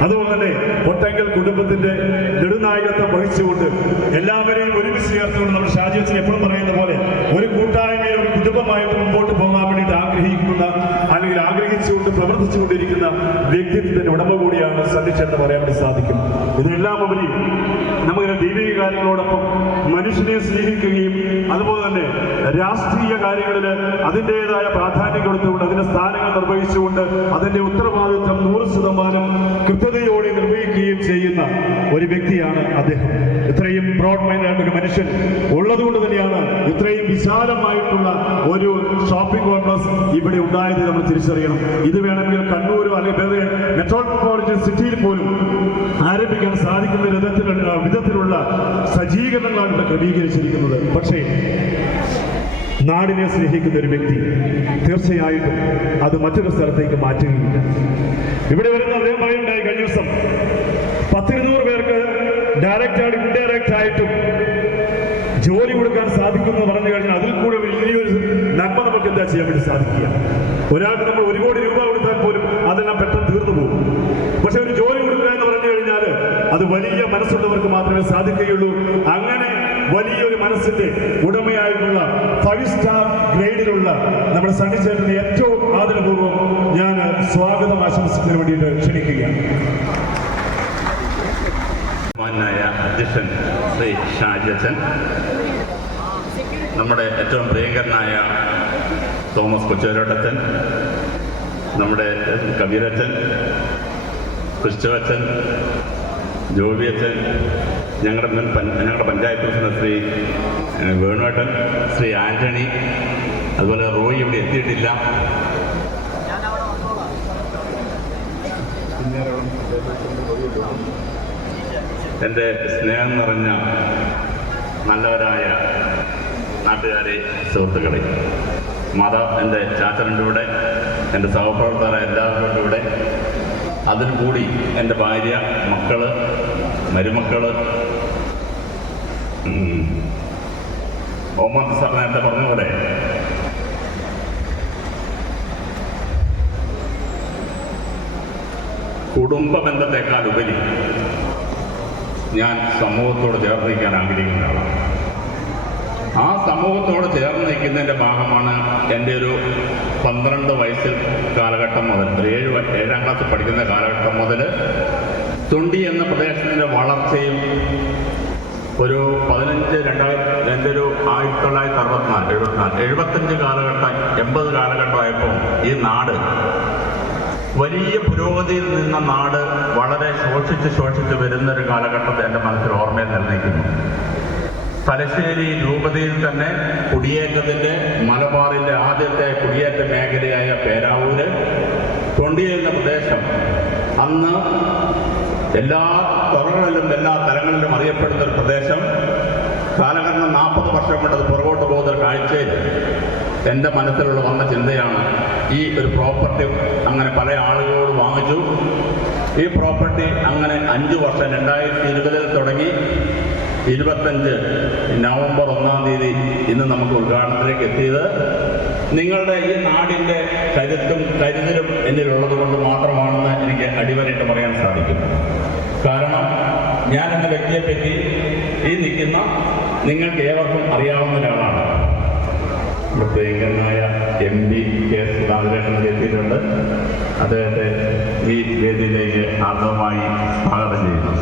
അതുപോലെ തന്നെ ഒട്ടങ്കൽ കുടുംബത്തിന്റെ നെടുനായകത്വം വഹിച്ചുകൊണ്ട് എല്ലാവരെയും ഒരുമിച്ച് ചേർത്തുകൊണ്ട് നമ്മുടെ ഷാജിയച്ചൻ എപ്പോഴും പറയുന്ന പോലെ ഒരു കൂട്ടായ്മയിൽ ഒരു കുടുംബമായിട്ട് മുമ്പോട്ട് പോകാൻ വേണ്ടിയിട്ട് ആഗ്രഹിക്കുന്ന അല്ലെങ്കിൽ ആഗ്രഹിച്ചുകൊണ്ട് പ്രവർത്തിച്ചുകൊണ്ടിരിക്കുന്ന വ്യക്തിത്വത്തിന്റെ ഉടമ കൂടിയാണ് സന്ധിച്ചെന്ന് പറയാൻ വേണ്ടി സാധിക്കും. ഇതെല്ലാം ഉപരി നമുക്ക് ദൈവിക കാര്യങ്ങളോടൊപ്പം മനുഷ്യനെ സ്നേഹിക്കുകയും അതുപോലെ തന്നെ രാഷ്ട്രീയ കാര്യങ്ങളിൽ അതിൻ്റെതായ പ്രാധാന്യം കൊടുത്തുകൊണ്ട് അതിന്റെ സ്ഥാനങ്ങൾ നിർവഹിച്ചുകൊണ്ട് അതിന്റെ ഉത്തരവാദിത്വം 100% കൃത്യതയോടെ നിർവഹിക്കുകയും ചെയ്യുന്ന ഒരു വ്യക്തിയാണ് അദ്ദേഹം. ഇത്രയും ബ്രോഡ് മൈൻഡായിട്ട് ഒരു മനുഷ്യൻ ഉള്ളതുകൊണ്ട് തന്നെയാണ് ഇത്രയും വിശാലമായിട്ടുള്ള ഒരു ഷോപ്പിംഗ് കോംപ്ലക്സ് ഇവിടെ ഉണ്ടായത് നമ്മൾ തിരിച്ചറിയണം. ഇത് വേണമെങ്കിൽ കണ്ണൂരോ അല്ലെങ്കിൽ വേറെ മെട്രോപൊളിറ്റൻ സിറ്റിയിൽ പോലും ആരംഭിക്കാൻ സാധിക്കുന്ന വിധത്തിലുള്ള സജ്ജീകരണങ്ങളാണ് ഇവിടെ ക്രമീകരിച്ചിരിക്കുന്നത്. പക്ഷേ നാടിനെ സ്നേഹിക്കുന്ന ഒരു വ്യക്തി തീർച്ചയായിട്ടും അത് മറ്റൊരു സ്ഥലത്തേക്ക് മാറ്റുകയില്ല. ഇവിടെ വരുന്ന അദ്ദേഹം പറയുണ്ടായി കഴിഞ്ഞ ദിവസം 10-200 പേർക്ക് ഡയറക്റ്റായിട്ടും ഇൻഡയറക്റ്റ് ആയിട്ടും ജോലി കൊടുക്കാൻ സാധിക്കുമെന്ന് പറഞ്ഞു കഴിഞ്ഞാൽ അതിൽ കൂടെ വലിയൊരു നന്മ നമുക്ക് എന്താ ചെയ്യാൻ വേണ്ടി സാധിക്കുക. ഒരാൾക്ക് നമ്മൾ 1 കോടി രൂപ കൊടുത്താൽ പോലും അതെല്ലാം പെട്ടെന്ന് തീർന്നു പോകും. പക്ഷെ ഒരു ജോലി കൊടുക്കുക എന്ന് പറഞ്ഞു കഴിഞ്ഞാൽ അത് വലിയ മനസ്സുള്ളവർക്ക് മാത്രമേ സാധിക്കുകയുള്ളൂ. അങ്ങനെ വലിയൊരു മനസ്സിന്റെ ഉടമയായിട്ടുള്ള 5 സ്റ്റാർ ഗ്രേഡിലുള്ള നമ്മുടെ സണ്ണിച്ചേട്ടനെ ഏറ്റവും ആദരപൂർവ്വം ഞാൻ സ്വാഗതം ആശംസിക്കുന്നതിന് വേണ്ടിയിട്ട് ക്ഷണിക്കുകയാണ്. മാന്യനായ അധ്യക്ഷൻ ശ്രീ ഷാജിയച്ചൻ, നമ്മുടെ ഏറ്റവും പ്രിയങ്കരനായ തോമസ് കൊച്ചുവരോട്ടച്ചൻ, നമ്മുടെ കബീരച്ചൻ, ക്രിസ്തുവച്ചൻ, ജോബിയച്ചൻ, ഞങ്ങളുടെ പഞ്ചായത്ത് പ്രസിഡന്റ് ശ്രീ വേണുവേട്ടൻ, ശ്രീ ആന്റണി, അതുപോലെ റോയി ഇവിടെ എത്തിയിട്ടില്ല. എൻ്റെ സ്നേഹം നിറഞ്ഞ നല്ലവരായ നാട്ടുകാരെ, സുഹൃത്തുക്കളെ, എൻ്റെ ചാച്ചനുണ്ട് ഇവിടെ, എൻ്റെ സഹപ്രവർത്തകരായ എല്ലാവരും ഇവിടെ, അതിൽ കൂടി എൻ്റെ ഭാര്യ, മക്കള്, മരുമക്കള്, ഓമൻ സാർ നേരത്തെ പറഞ്ഞ പോലെ കുടുംബ ബന്ധത്തെക്കാൾ ഉപരി ഞാൻ സമൂഹത്തോട് ചേർന്ന് നിൽക്കാൻ ആഗ്രഹിക്കുന്ന ആളാണ്. ആ സമൂഹത്തോട് ചേർന്ന് നിൽക്കുന്നതിൻ്റെ ഭാഗമാണ് എൻ്റെ ഒരു 12 വയസ്സിൽ കാലഘട്ടം മുതൽ, 7ാം ക്ലാസ്സിൽ പഠിക്കുന്ന കാലഘട്ടം മുതൽ തുണ്ടി എന്ന പ്രദേശത്തിൻ്റെ വളർച്ചയും ഒരു 1964-75 കാലഘട്ടം, 80 കാലഘട്ടമായപ്പോൾ ഈ നാട് വലിയ പുരോഗതിയിൽ നിന്ന നാട് വളരെ ശോഷിച്ച് വരുന്നൊരു കാലഘട്ടത്തെ എൻ്റെ മനസ്സിൽ ഓർമ്മയിൽ നിലനിൽക്കുന്നു. തലശ്ശേരി രൂപതയിൽ തന്നെ കുടിയേറ്റത്തിൻ്റെ, മലബാറിൻ്റെ ആദ്യത്തെ കുടിയേറ്റ മേഖലയായ പേരാവൂര്, തൊണ്ടി എന്ന പ്രദേശം അന്ന് എല്ലാ തുറകളിലും എല്ലാ തലങ്ങളിലും അറിയപ്പെടുന്ന ഒരു പ്രദേശം. കാലഘട്ടം 40 വർഷം കൊണ്ട് അത് പുറകോട്ട് പോകുന്ന കാഴ്ചയിൽ എൻ്റെ മനസ്സിലുള്ള വന്ന ചിന്തയാണ് ഈ ഒരു പ്രോപ്പർട്ടി അങ്ങനെ പല ആളുകളോട് വാങ്ങിച്ചു. ഈ പ്രോപ്പർട്ടി അങ്ങനെ 5 വർഷം 2020 തുടങ്ങി 25 നവംബർ 1-ാം തീയതി ഇന്ന് നമുക്ക് ഉദ്ഘാടനത്തിലേക്ക് എത്തിയത് നിങ്ങളുടെ ഈ നാടിൻ്റെ കരുതലും എന്നിലുള്ളത് കൊണ്ട് മാത്രമാണെന്ന് എനിക്ക് അടിവരയിട്ട് പറയാൻ സാധിക്കും. കാരണം ഞാൻ എന്ന വ്യക്തിയെപ്പറ്റി ഈ നിൽക്കുന്ന നിങ്ങൾക്ക് ഏവർക്കും അറിയാവുന്ന ഒരാളാണ്. പ്രിയങ്കരനായ MP കെ സുധാകരൻ എത്തിയിട്ടുണ്ട്. അദ്ദേഹത്തെ ഈ വേദിയിലേക്ക് ആദ്യമായി സ്വാഗതം ചെയ്യുന്നു.